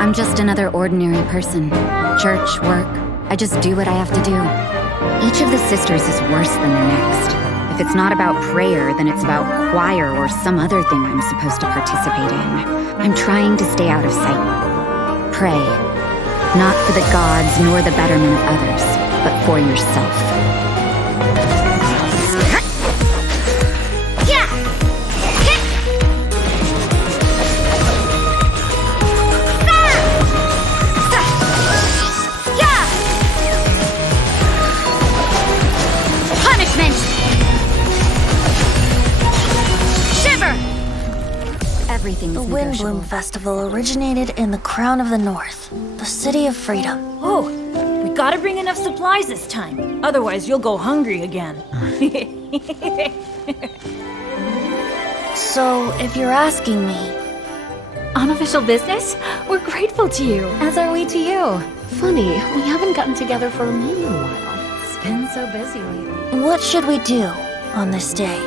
I'm just another ordinary person. Church, work, I just do what I have to do. Each of the sisters is worse than the next. If it's not about prayer, then it's about choir or some other thing I'm supposed to participate in. I'm trying to stay out of sight. Pray. Not for the gods nor the betterment of others, but for yourself. The Windbloom Festival originated in the Crown of the North, the City of Freedom. Oh, we gotta bring enough supplies this time. Otherwise, you'll go hungry again. So, if you're asking me... Unofficial business? We're grateful to you. As are we to you. Funny, we haven't gotten together for a little while. It's been so busy lately. What should we do on this day?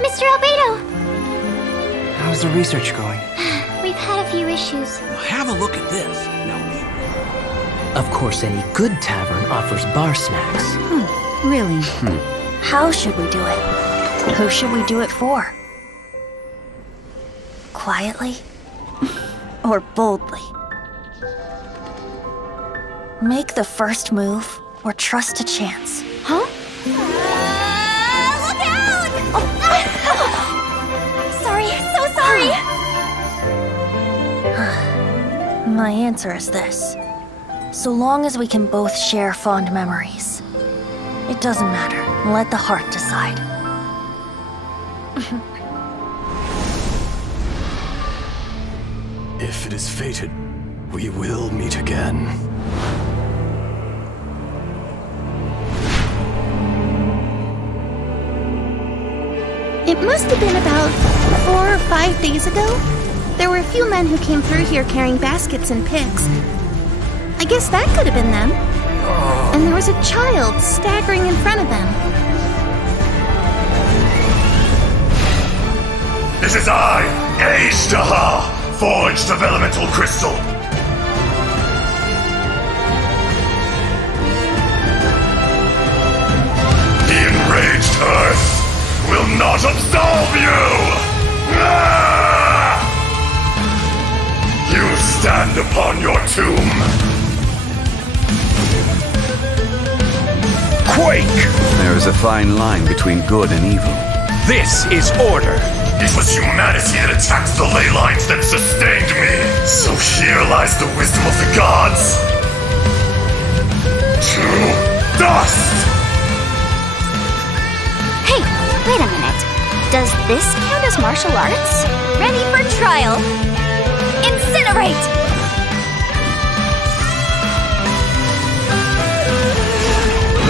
Mr. Albedo! How's the research going? We've had a few issues. Have a look at this. Of course, any good tavern offers bar snacks. Really? How should we do it? Who should we do it for? Quietly? Or boldly? Make the first move, or trust a chance. Huh? Look out! Sorry, so sorry! My answer is this. So long as we can both share fond memories. It doesn't matter. Let the heart decide. If it is fated, we will meet again. It must have been about 4 or 5 days ago. There were a few men who came through here carrying baskets and picks. I guess that could have been them. And there was a child staggering in front of them. This is I, KAEYA, forged of elemental crystal. The enraged earth will not absolve you! Ah! You stand upon your tomb. Quake! There is a fine line between good and evil. This is order. It was humanity that attacked the ley lines that sustained me. So here lies the wisdom of the gods. To dust! Hey, wait a minute. Does this count as martial arts? Ready for trial. Incinerate!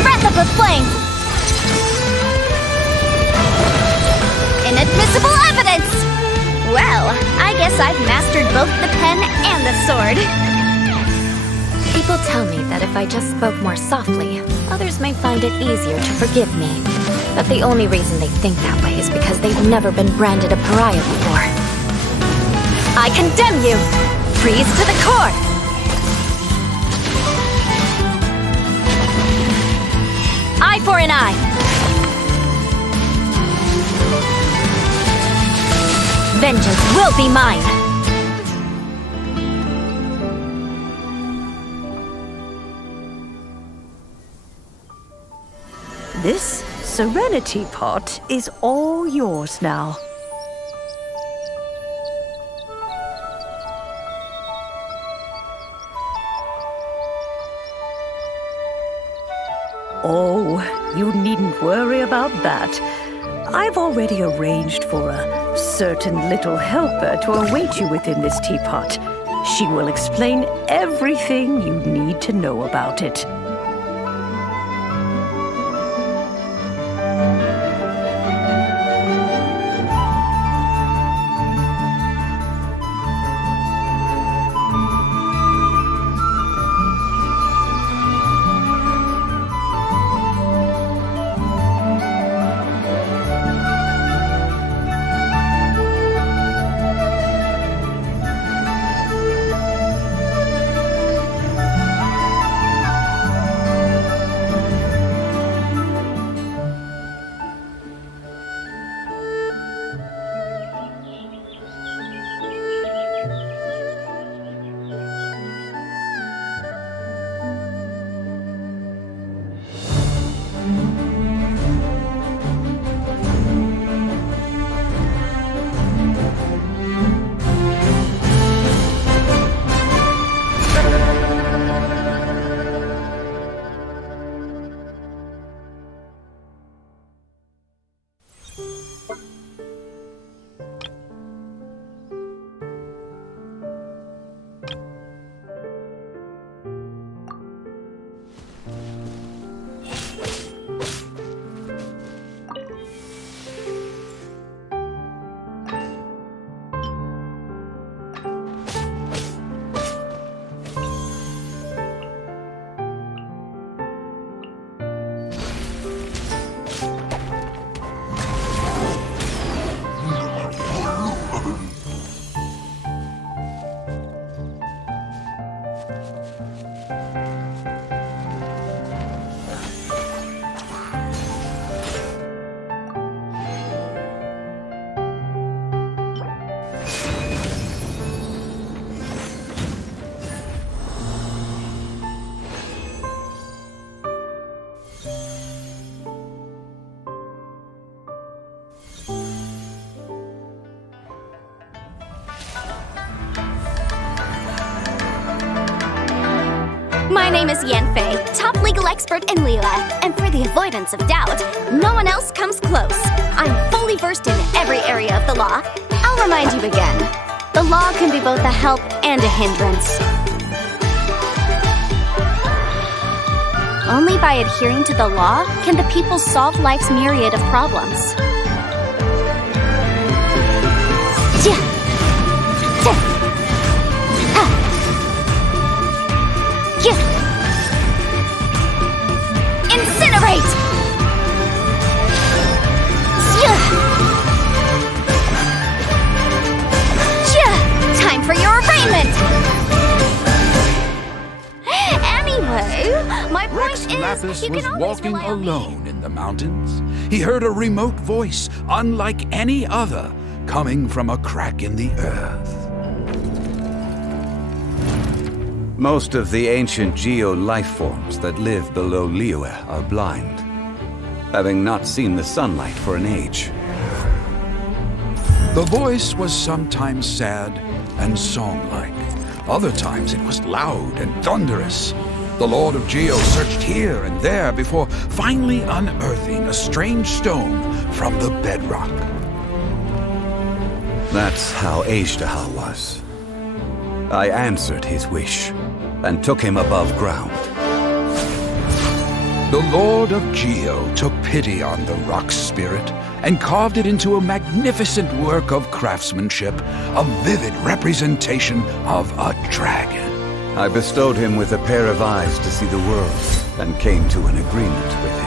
Breath of the flame! Inadmissible evidence! Well, I guess I've mastered both the pen and the sword. People tell me that if I just spoke more softly, others may find it easier to forgive me. But the only reason they think that way is because they've never been branded a pariah before. I condemn you! Freeze to the core! Eye for an eye! Vengeance will be mine! This Serenity Pot is all yours now. Oh, you needn't worry about that. I've already arranged for a certain little helper to await you within this teapot. She will explain everything you need to know about it. My name is Yanfei, top legal expert in Liyue, and for the avoidance of doubt, no one else comes close. I'm fully versed in every area of the law. I'll remind you again. The law can be both a help and a hindrance. Only by adhering to the law can the people solve life's myriad of problems. Incinerate! Time for your arraignment! Anyway, my point Rex is, Lapis you was can always walking rely on me. alone in the mountains. He heard a remote voice, unlike any other, coming from a crack in the earth. Most of the ancient geo life forms that live below Liyue are blind, having not seen the sunlight for an age. The voice was sometimes sad and song-like. Other times it was loud and thunderous. The Lord of Geo searched here and there before finally unearthing a strange stone from the bedrock. That's how Kaedehara was. I answered his wish and took him above ground. The Lord of Geo took pity on the rock spirit and carved it into a magnificent work of craftsmanship, a vivid representation of a dragon. I bestowed him with a pair of eyes to see the world and came to an agreement with him.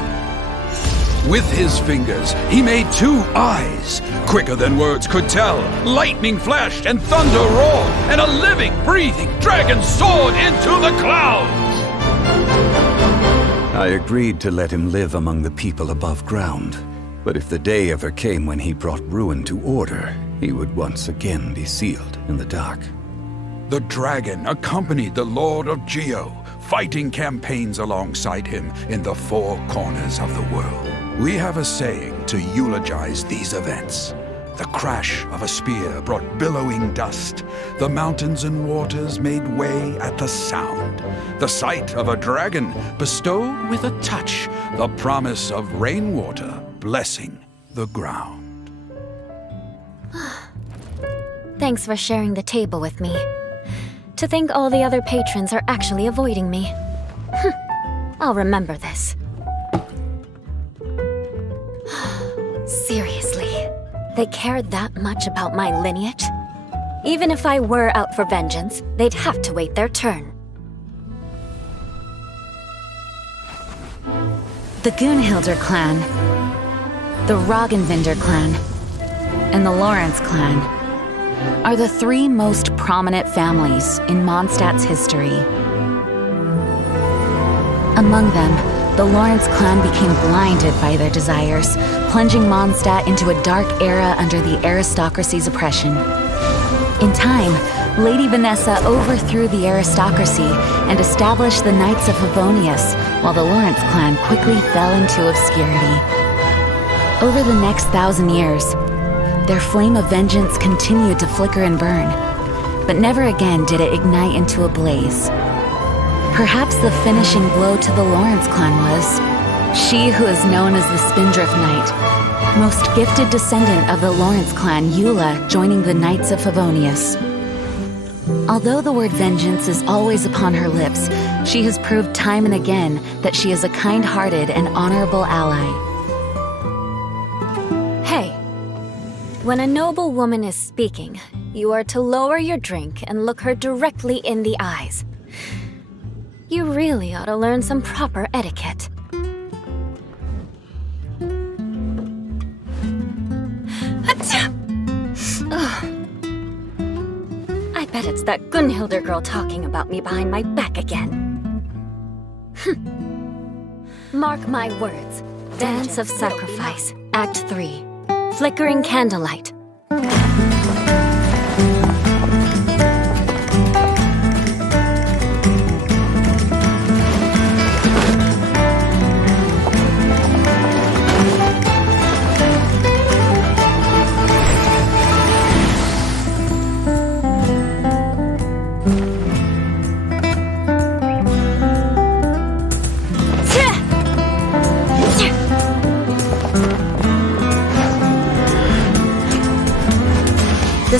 With his fingers, he made 2 eyes. Quicker than words could tell, lightning flashed and thunder roared, and a living, breathing dragon soared into the clouds! I agreed to let him live among the people above ground, but if the day ever came when he brought ruin to order, he would once again be sealed in the dark. The dragon accompanied the Lord of Geo, fighting campaigns alongside him in the 4 corners of the world. We have a saying to eulogize these events. The crash of a spear brought billowing dust. The mountains and waters made way at the sound. The sight of a dragon bestowed with a touch the promise of rainwater blessing the ground. Thanks for sharing the table with me. To think all the other patrons are actually avoiding me. I'll remember this. Seriously, they cared that much about my lineage? Even if I were out for vengeance, they'd have to wait their turn. The Gunhilder clan, the Roggenvinder clan, and the Lawrence clan are the 3 most prominent families in Mondstadt's history. Among them, the Lawrence clan became blinded by their desires, plunging Mondstadt into a dark era under the aristocracy's oppression. In time, Lady Vanessa overthrew the aristocracy and established the Knights of Favonius, while the Lawrence clan quickly fell into obscurity. Over the next 1,000 years, their flame of vengeance continued to flicker and burn, but never again did it ignite into a blaze. Perhaps the finishing blow to the Lawrence clan was she who is known as the Spindrift Knight, most gifted descendant of the Lawrence clan, EULA, joining the Knights of Favonius. Although the word vengeance is always upon her lips, she has proved time and again that she is a kind-hearted and honorable ally. Hey, when a noble woman is speaking, you are to lower your drink and look her directly in the eyes. You really ought to learn some proper etiquette. I bet it's that Gunhilder girl talking about me behind my back again. Mark my words. Dance of Sacrifice, Act 3. Flickering Candlelight.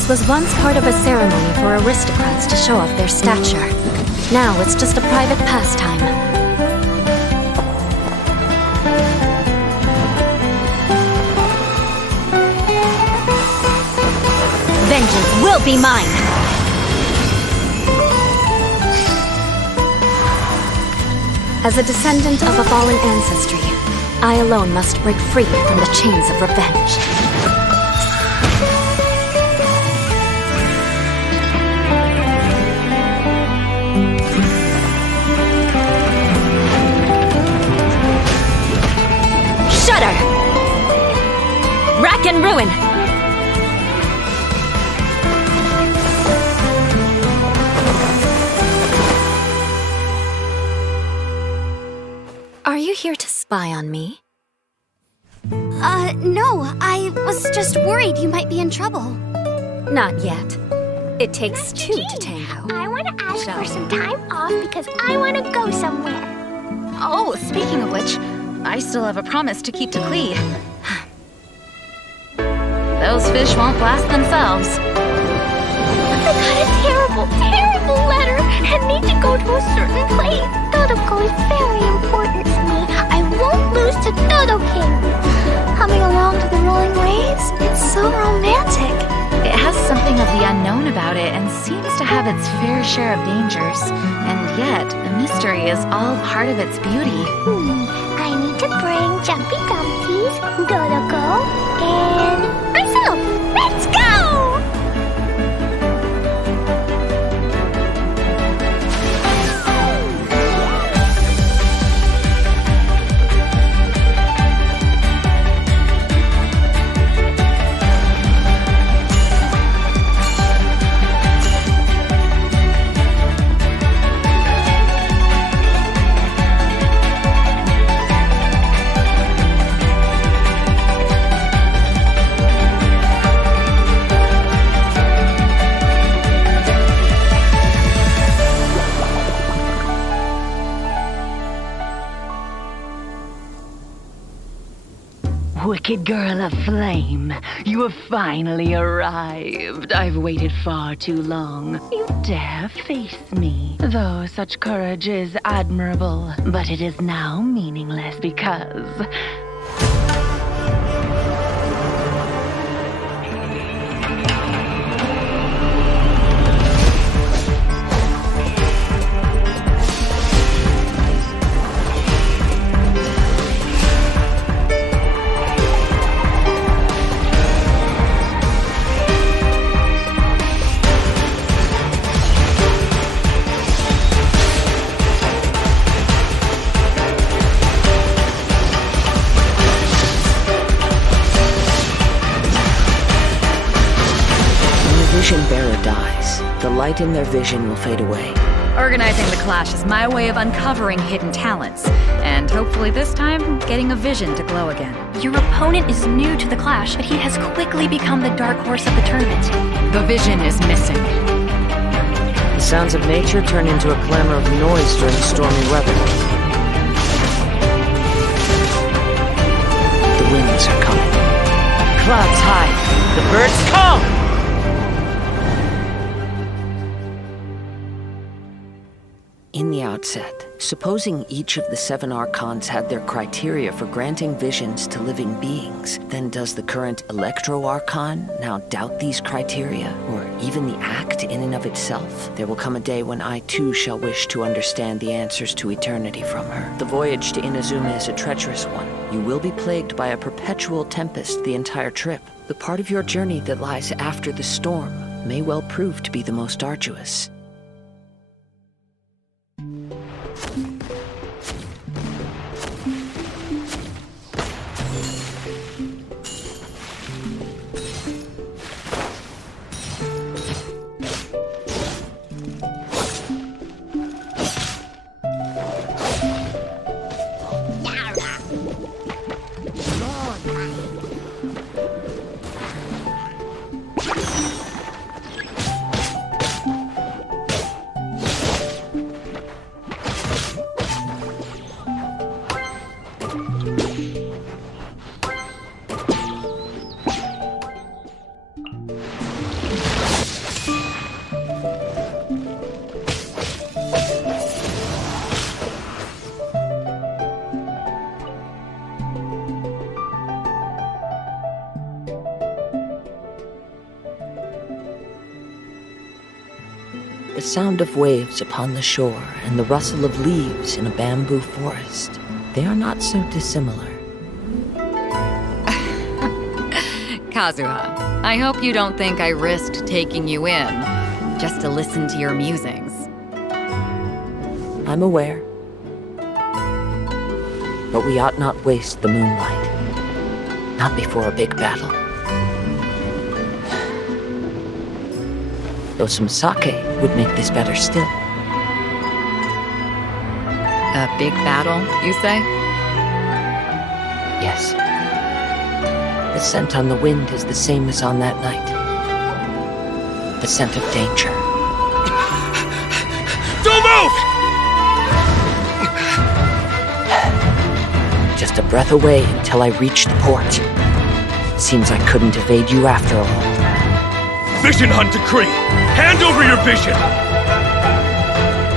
was once part of a ceremony for aristocrats to show off their stature. Now it's just a private pastime. Vengeance will be mine! As a descendant of a fallen ancestry, I alone must break free from the chains of revenge. Shudder! Rack and ruin! Are you here to spy on me? No. I was just worried you might be in trouble. Not yet. It takes two to tango. I want to ask for some time off because I want to go somewhere. Oh, speaking of which, I still have a promise to keep to KLEE. Those fish won't blast themselves. I got a terrible, terrible letter and need to go to a certain place. Dodoco is very important to me. I won't lose to Dodo King. Coming along to the rolling waves, it's so romantic. It has something of the unknown about it and seems to have its fair share of dangers. And yet, the mystery is all part of its beauty. I need to bring Jumpy Dumpties, Dodoco, and myself. Let's go! Wicked girl of flame, you have finally arrived. I've waited far too long. You dare face me. Though such courage is admirable, but it is now meaningless because... the light in their vision will fade away. Organizing the clash is my way of uncovering hidden talents, and hopefully this time, getting a vision to glow again. Your opponent is new to the clash, but he has quickly become the dark horse of the tournament. The vision is missing. The sounds of nature turn into a clamor of noise during stormy weather. The winds are coming. Clouds high. The birds come! In the outset, supposing each of the 7 Archons had their criteria for granting visions to living beings, then does the current Electro Archon now doubt these criteria, or even the act in and of itself? There will come a day when I too shall wish to understand the answers to eternity from her. The voyage to Inazuma is a treacherous one. You will be plagued by a perpetual tempest the entire trip. The part of your journey that lies after the storm may well prove to be the most arduous. sound of waves upon the shore and the rustle of leaves in a bamboo forest, they are not so dissimilar. Kazuha, I hope you don't think I risked taking you in just to listen to your musings. I'm aware. But we ought not waste the moonlight. Not before a big battle. Though some sake would make this better still. A big battle, you say? Yes. The scent on the wind is the same as on that night. The scent of danger. Don't move! Just a breath away until I reach the port. Seems I couldn't evade you after all. Vision Hunt Decree! Hand over your vision!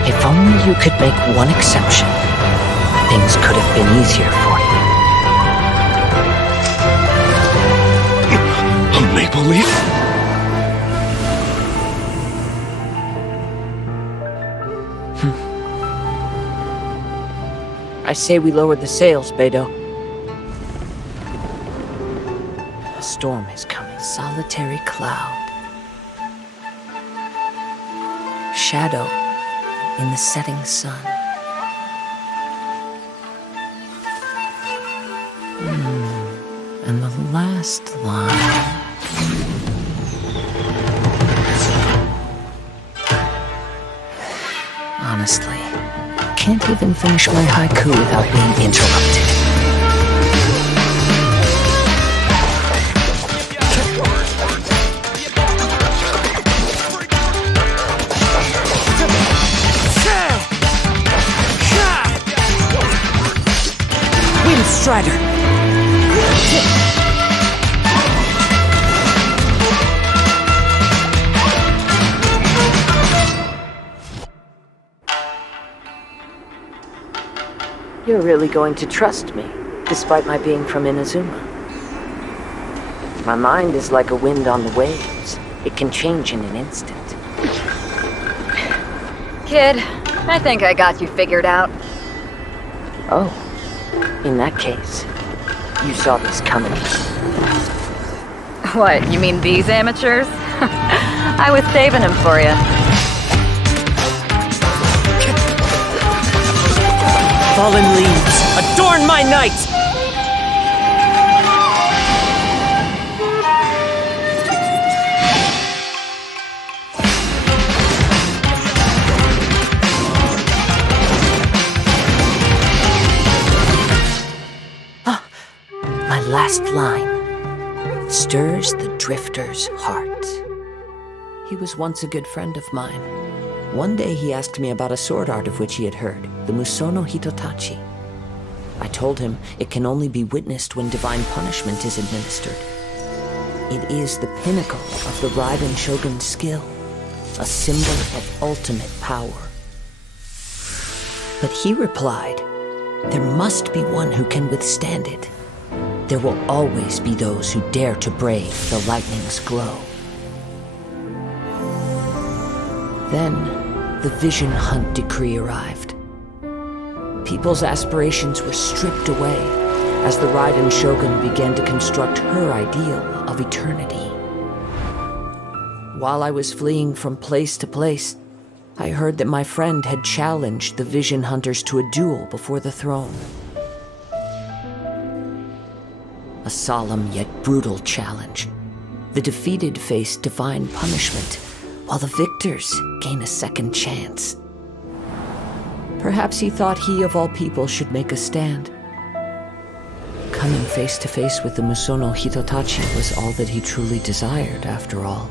If only you could make one exception, things could have been easier for you. A maple leaf? I say we lower the sails, Beidou. A storm is coming. Solitary cloud. Shadow in the setting sun. And the last line. Honestly, can't even finish my haiku without being interrupted. Wind Strider! You're really going to trust me, despite my being from Inazuma. My mind is like a wind on the waves. It can change in an instant. Kid, I think I got you figured out. Oh, in that case, you saw this coming. What, you mean these amateurs? I was saving them for you. Fallen leaves, adorn my night! My last line stirs the drifter's heart. He was once a good friend of mine. One day he asked me about a sword art of which he had heard, the Musono Hitotachi. I told him it can only be witnessed when divine punishment is administered. It is the pinnacle of the Raiden Shogun's skill, a symbol of ultimate power. But he replied, there must be one who can withstand it. There will always be those who dare to brave the lightning's glow. Then, the Vision Hunt Decree arrived. People's aspirations were stripped away as the Raiden Shogun began to construct her ideal of eternity. While I was fleeing from place to place, I heard that my friend had challenged the Vision Hunters to a duel before the throne. A solemn yet brutal challenge. The defeated face divine punishment, while the victors gain a second chance. Perhaps he thought he of all people should make a stand. Coming face to face with the Musono Hitotachi was all that he truly desired, after all.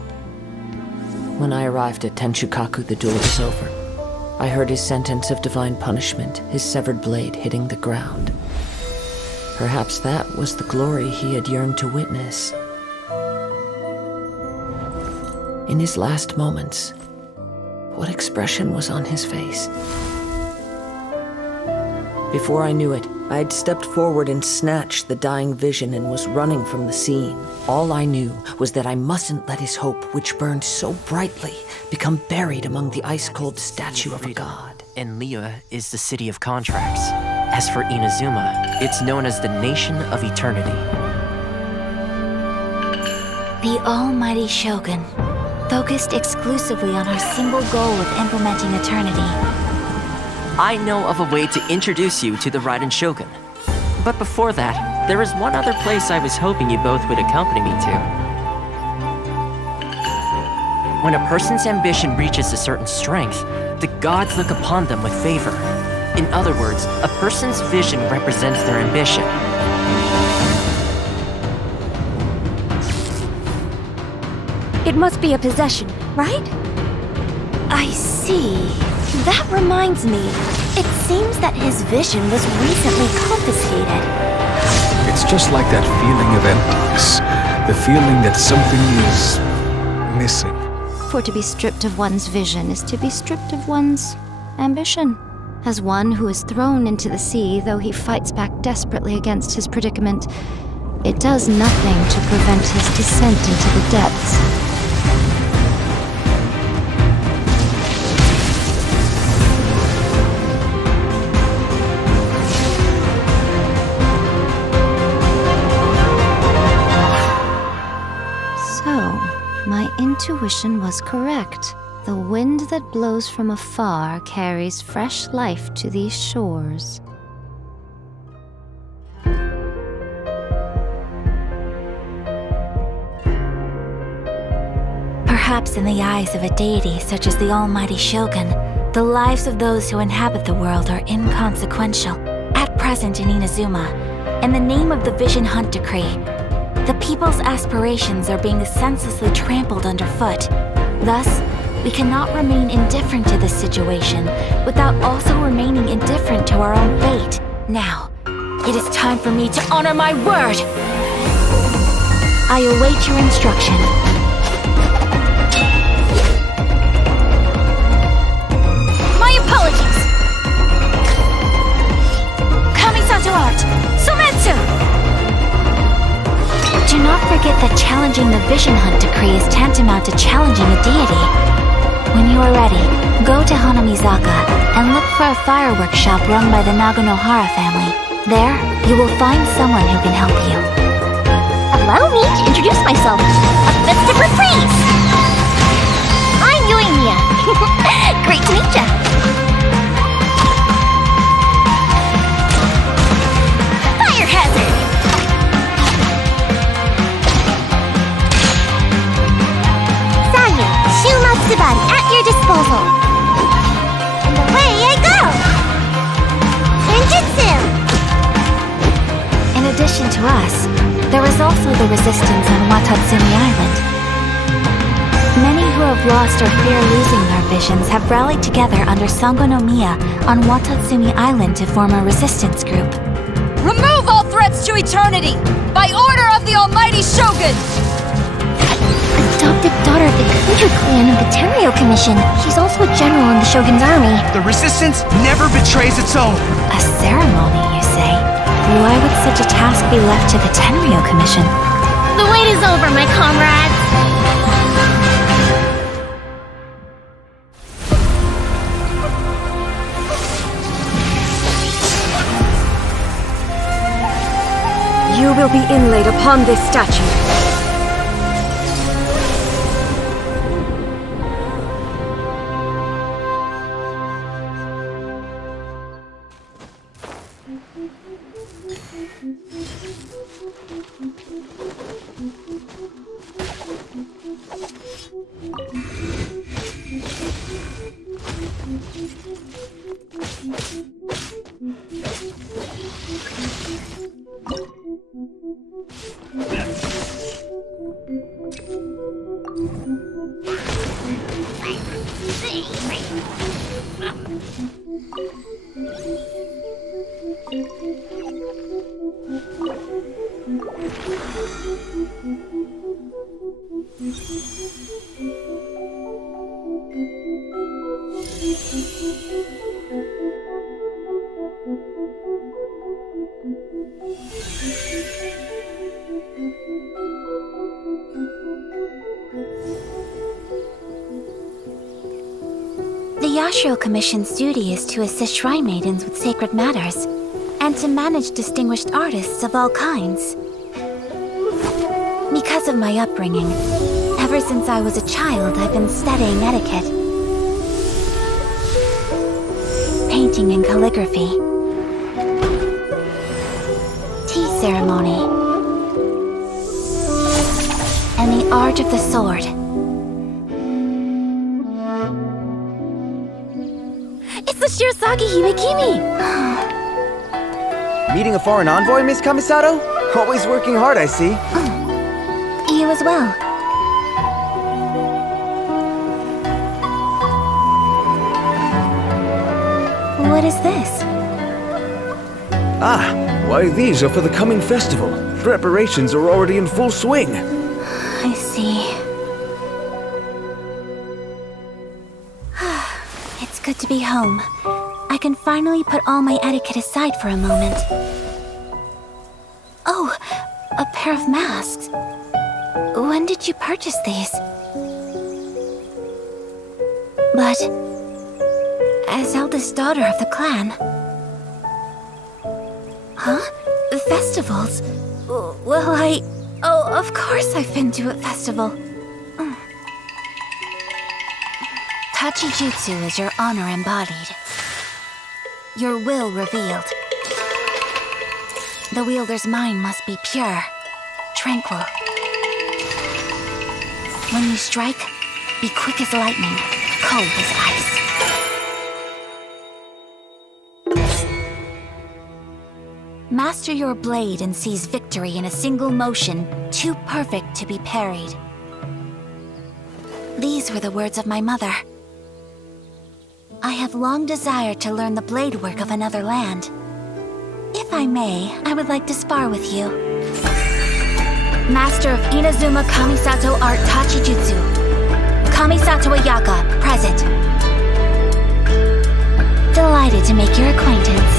When I arrived at Tenshukaku, the duel was over. I heard his sentence of divine punishment, his severed blade hitting the ground. Perhaps that was the glory he had yearned to witness. In his last moments, what expression was on his face? Before I knew it, I had stepped forward and snatched the dying vision and was running from the scene. All I knew was that I mustn't let his hope, which burned so brightly, become buried among the ice-cold statue of a god. And Liyue is the city of contracts. As for Inazuma, it's known as the Nation of Eternity. The almighty Shogun, focused exclusively on our single goal of implementing eternity. I know of a way to introduce you to the Raiden Shogun. But before that, there is one other place I was hoping you both would accompany me to. When a person's ambition reaches a certain strength, the gods look upon them with favor. In other words, a person's vision represents their ambition. It must be a possession, right? I see. That reminds me. It seems that his vision was recently confiscated. It's just like that feeling of emptiness. The feeling that something is missing. For to be stripped of one's vision is to be stripped of one's ambition. As one who is thrown into the sea, though he fights back desperately against his predicament, it does nothing to prevent his descent into the depths. My intuition was correct. The wind that blows from afar carries fresh life to these shores. Perhaps in the eyes of a deity such as the almighty Shogun, the lives of those who inhabit the world are inconsequential. At present in Inazuma, in the name of the Vision Hunt Decree, the people's aspirations are being senselessly trampled underfoot. Thus, we cannot remain indifferent to this situation without also remaining indifferent to our own fate. Now, it is time for me to honor my word! I await your instruction. My apologies! Kamisato art! Sumetsu! Do not forget that challenging the Vision Hunt Decree is tantamount to challenging a deity. When you are ready, go to Hanamizaka and look for a fireworks shop run by the Naganohara family. There, you will find someone who can help you. Allow me to introduce myself. A festive reprise! I'm Yuheng. Great to meet ya. Fire hazard! At your disposal. And away I go! Genjutsu! In addition to us, there is also the resistance on Watatsumi Island. Many who have lost or fear losing their visions have rallied together under Sango no Miya on Watatsumi Island to form a resistance group. Remove all threats to eternity! By order of the almighty Shogun! Adopted daughter of the Country Clan of the Tenryo Commission. She's also a general in the Shogun's army. The resistance never betrays its own. A ceremony, you say? Why would such a task be left to the Tenryo Commission? The wait is over, my comrades. You will be inlaid upon this statue. The Yashiro Commission's duty is to assist shrine maidens with sacred matters, and to manage distinguished artists of all kinds. Because of my upbringing, ever since I was a child, I've been studying etiquette, painting and calligraphy, tea ceremony, and the art of the sword. It's the Shirazaki Himekimi! Meeting a foreign envoy, Miss Kamisato? Always working hard, I see. You as well. What is this? Ah, why these are for the coming festival. Preparations are already in full swing. I see. It's good to be home. I can finally put all my etiquette aside for a moment. Oh, a pair of masks. When did you purchase these? But as eldest daughter of the clan... Huh? Festivals? Well, Oh, of course I've been to a festival. Tachijutsu is your honor embodied. Your will revealed. The wielder's mind must be pure, tranquil. When you strike, be quick as lightning, cold as ice. Master your blade and seize victory in a single motion, too perfect to be parried. These were the words of my mother. I have long desired to learn the blade work of another land. If I may, I would like to spar with you. Master of Inazuma Kamisato Art Tachijutsu. Kamisato Ayaka, present. Delighted to make your acquaintance.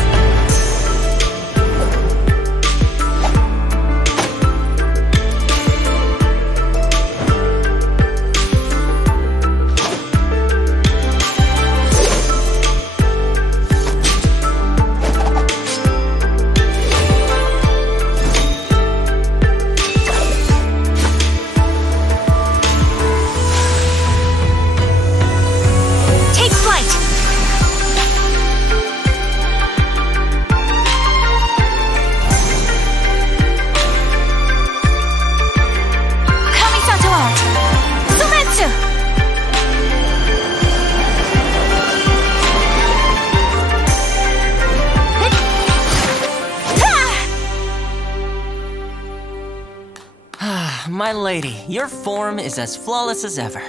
My lady, your form is as flawless as ever.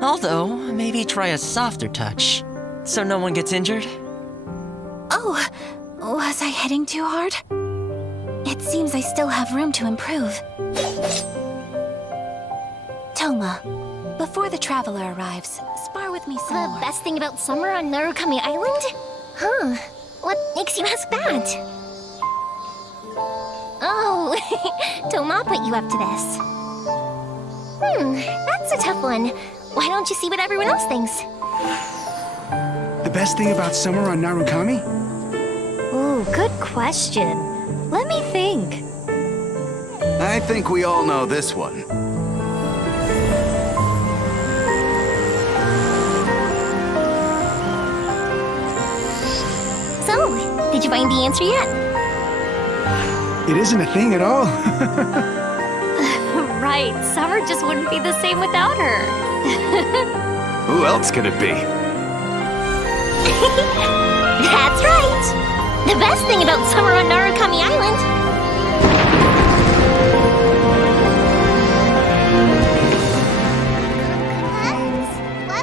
Although, maybe try a softer touch, so no one gets injured. Oh, was I hitting too hard? It seems I still have room to improve. Toma, before the traveler arrives, spar with me some more. The best thing about summer on Narukami Island? Huh. What makes you ask that? Oh, Toma put you up to this. That's a tough one. Why don't you see what everyone else thinks? The best thing about summer on Narukami? Ooh, good question. Let me think. I think we all know this one. So, did you find the answer yet? It isn't a thing at all. Right, summer just wouldn't be the same without her. Who else could it be? That's right! The best thing about summer on Narukami Island!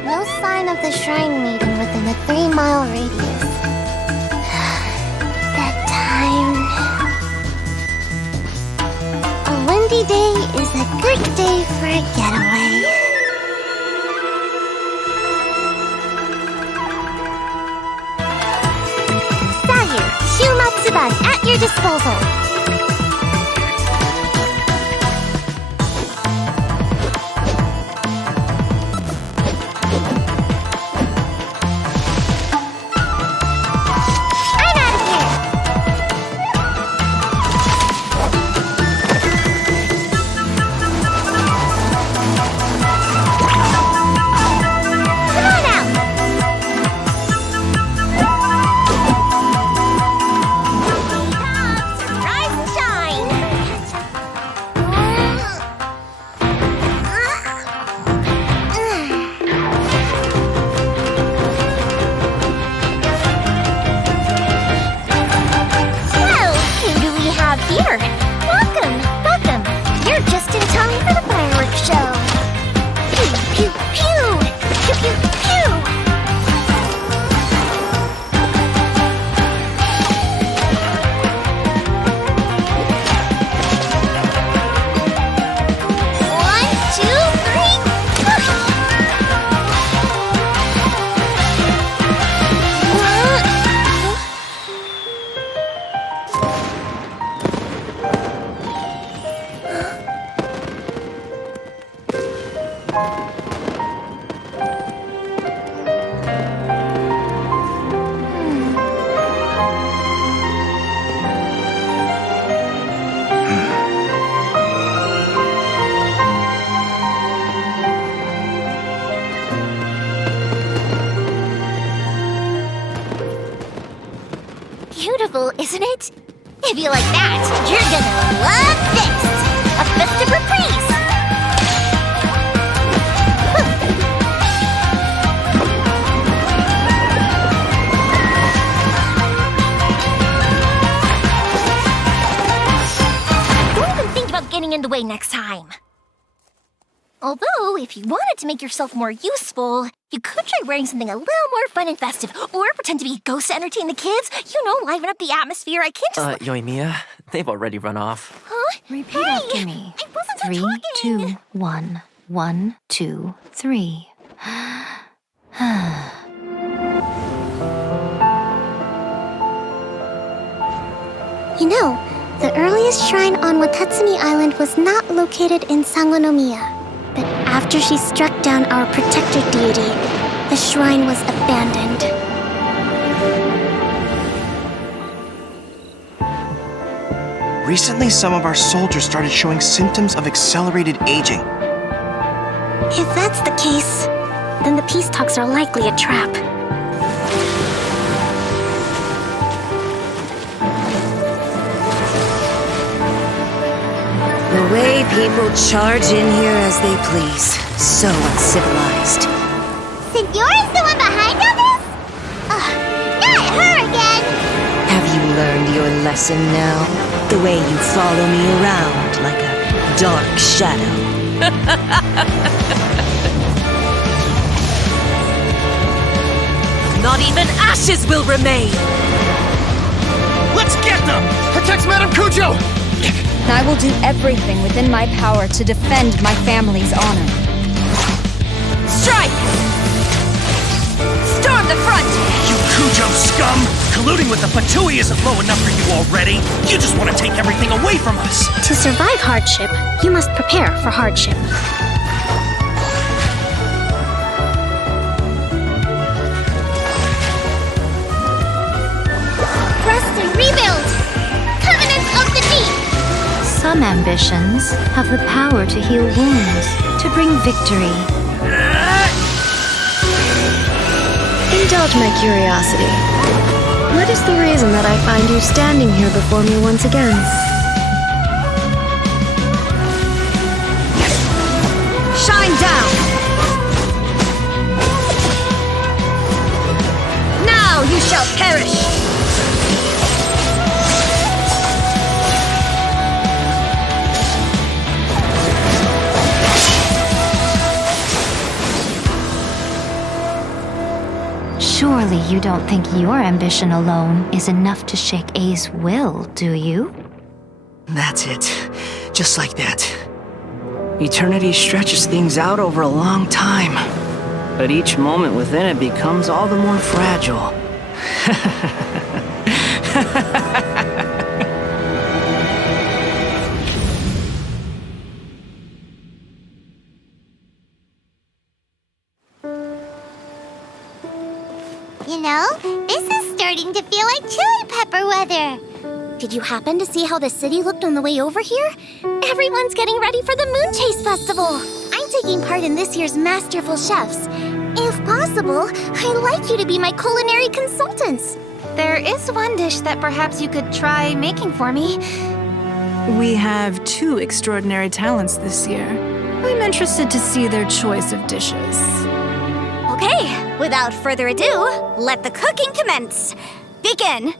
No sign of the shrine maiden within a 3-mile radius. A windy day is a great day for a getaway. at your disposal. Beautiful, isn't it? If you like that, you're gonna love this! A festive reprise! Don't even think about getting in the way next time. Although, if you wanted to make yourself more useful, you could try wearing something a little more fun and festive, or pretend to be a ghost to entertain the kids. You know, liven up the atmosphere. I can't just... Yoimiya, they've already run off. Huh? Repeat after me. 3, 2, 1. 1, 2, 3. You know, the earliest shrine on Watatsumi Island was not located in Sangonomiya. But after she struck down our protector deity, the shrine was abandoned. Recently, some of our soldiers started showing symptoms of accelerated aging. If that's the case, then the peace talks are likely a trap. The way people charge in here as they please. So uncivilized. Signora's the one behind all this? Not her again! Have you learned your lesson now? The way you follow me around like a dark shadow. Not even ashes will remain! Let's get them! Protect Madame Kujo! I will do everything within my power to defend my family's honor. Strike! Storm the front! You Kujo scum! Colluding with the Fatui isn't low enough for you already! You just want to take everything away from us! To survive hardship, you must prepare for hardship. Rest and rebuild! Covenant of the Deep! Some ambitions have the power to heal wounds, to bring victory. Indulge my curiosity. What is the reason that I find you standing here before me once again? Shine down! Now you shall perish! Surely you don't think your ambition alone is enough to shake A's will, do you? That's it. Just like that. Eternity stretches things out over a long time. But each moment within it becomes all the more fragile. You know, this is starting to feel like chili pepper weather. Did you happen to see how the city looked on the way over here? Everyone's getting ready for the Moon Chase Festival. I'm taking part in this year's Masterful Chefs. If possible, I'd like you to be my culinary consultants. There is one dish that perhaps you could try making for me. We have 2 extraordinary talents this year. I'm interested to see their choice of dishes. Okay, without further ado, let the cooking commence. Begin!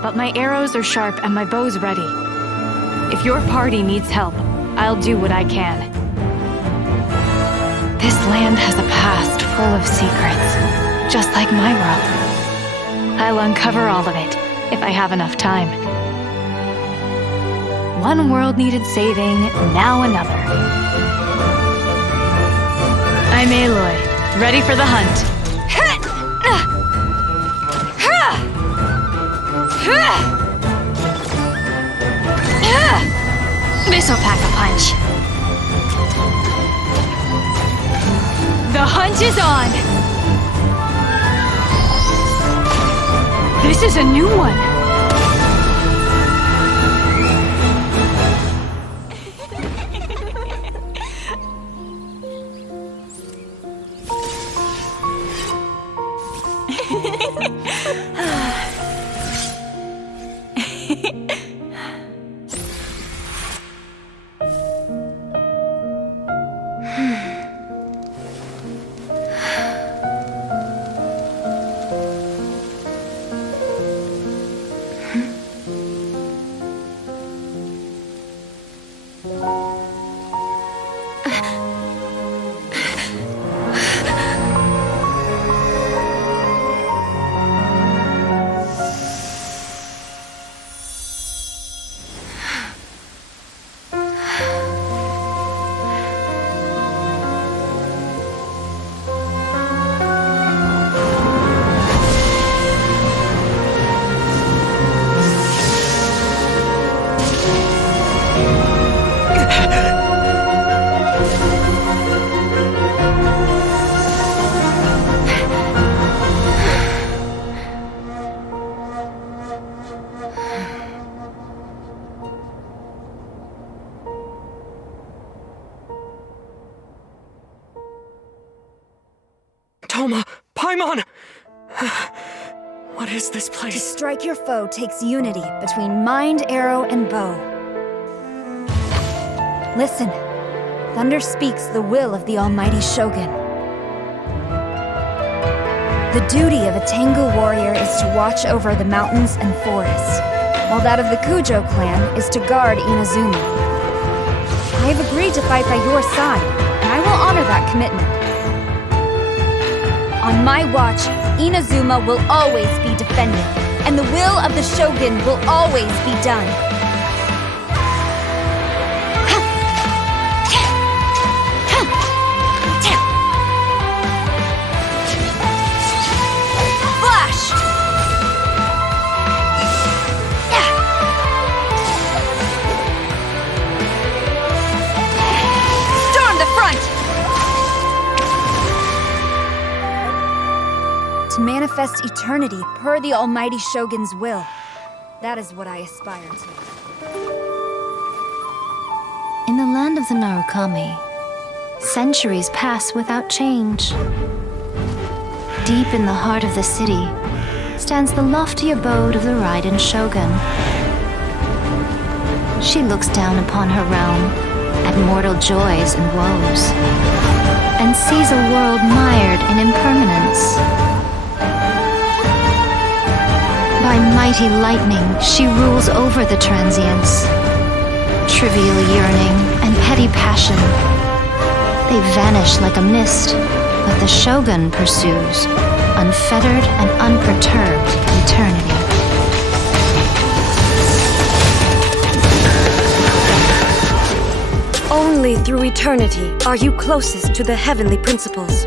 But my arrows are sharp and my bow's ready. If your party needs help, I'll do what I can. This land has a past full of secrets, just like my world. I'll uncover all of it, if I have enough time. One world needed saving, now another. I'm Aloy, ready for the hunt. This'll pack a punch. The hunt is on! This is a new one! What is this place? To strike your foe takes unity between mind, arrow, and bow. Listen. Thunder speaks the will of the almighty Shogun. The duty of a Tengu warrior is to watch over the mountains and forests, while that of the Kujo clan is to guard Inazuma. I have agreed to fight by your side, and I will honor that commitment. On my watch, Inazuma will always be defended, and the will of the Shogun will always be done. Flash! Storm the front! To manifest eternity per the almighty Shogun's will. That is what I aspire to. In the land of the Narukami, centuries pass without change. Deep in the heart of the city stands the lofty abode of the Raiden Shogun. She looks down upon her realm at mortal joys and woes, and sees a world mired in impermanence. By mighty lightning, she rules over the transients. Trivial yearning and petty passion, they vanish like a mist, but the Shogun pursues, unfettered and unperturbed, eternity. Only through eternity are you closest to the heavenly principles.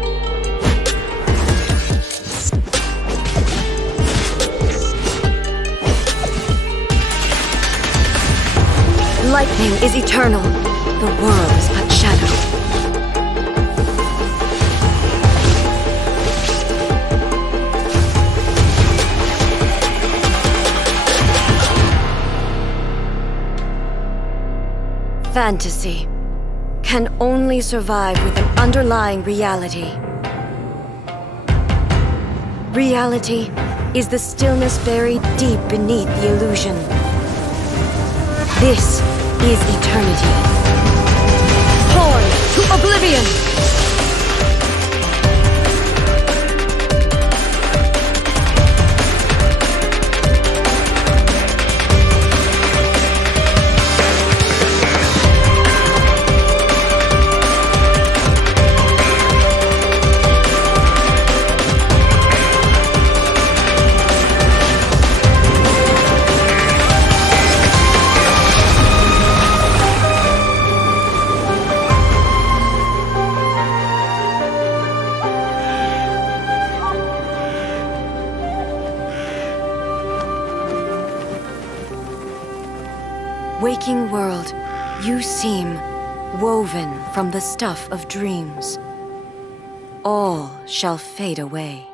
Lightning is eternal. The world is but shadow. Fantasy can only survive with an underlying reality. Reality is the stillness buried deep beneath the illusion. This is eternity. Horn to oblivion! Waking world, you seem woven from the stuff of dreams. All shall fade away.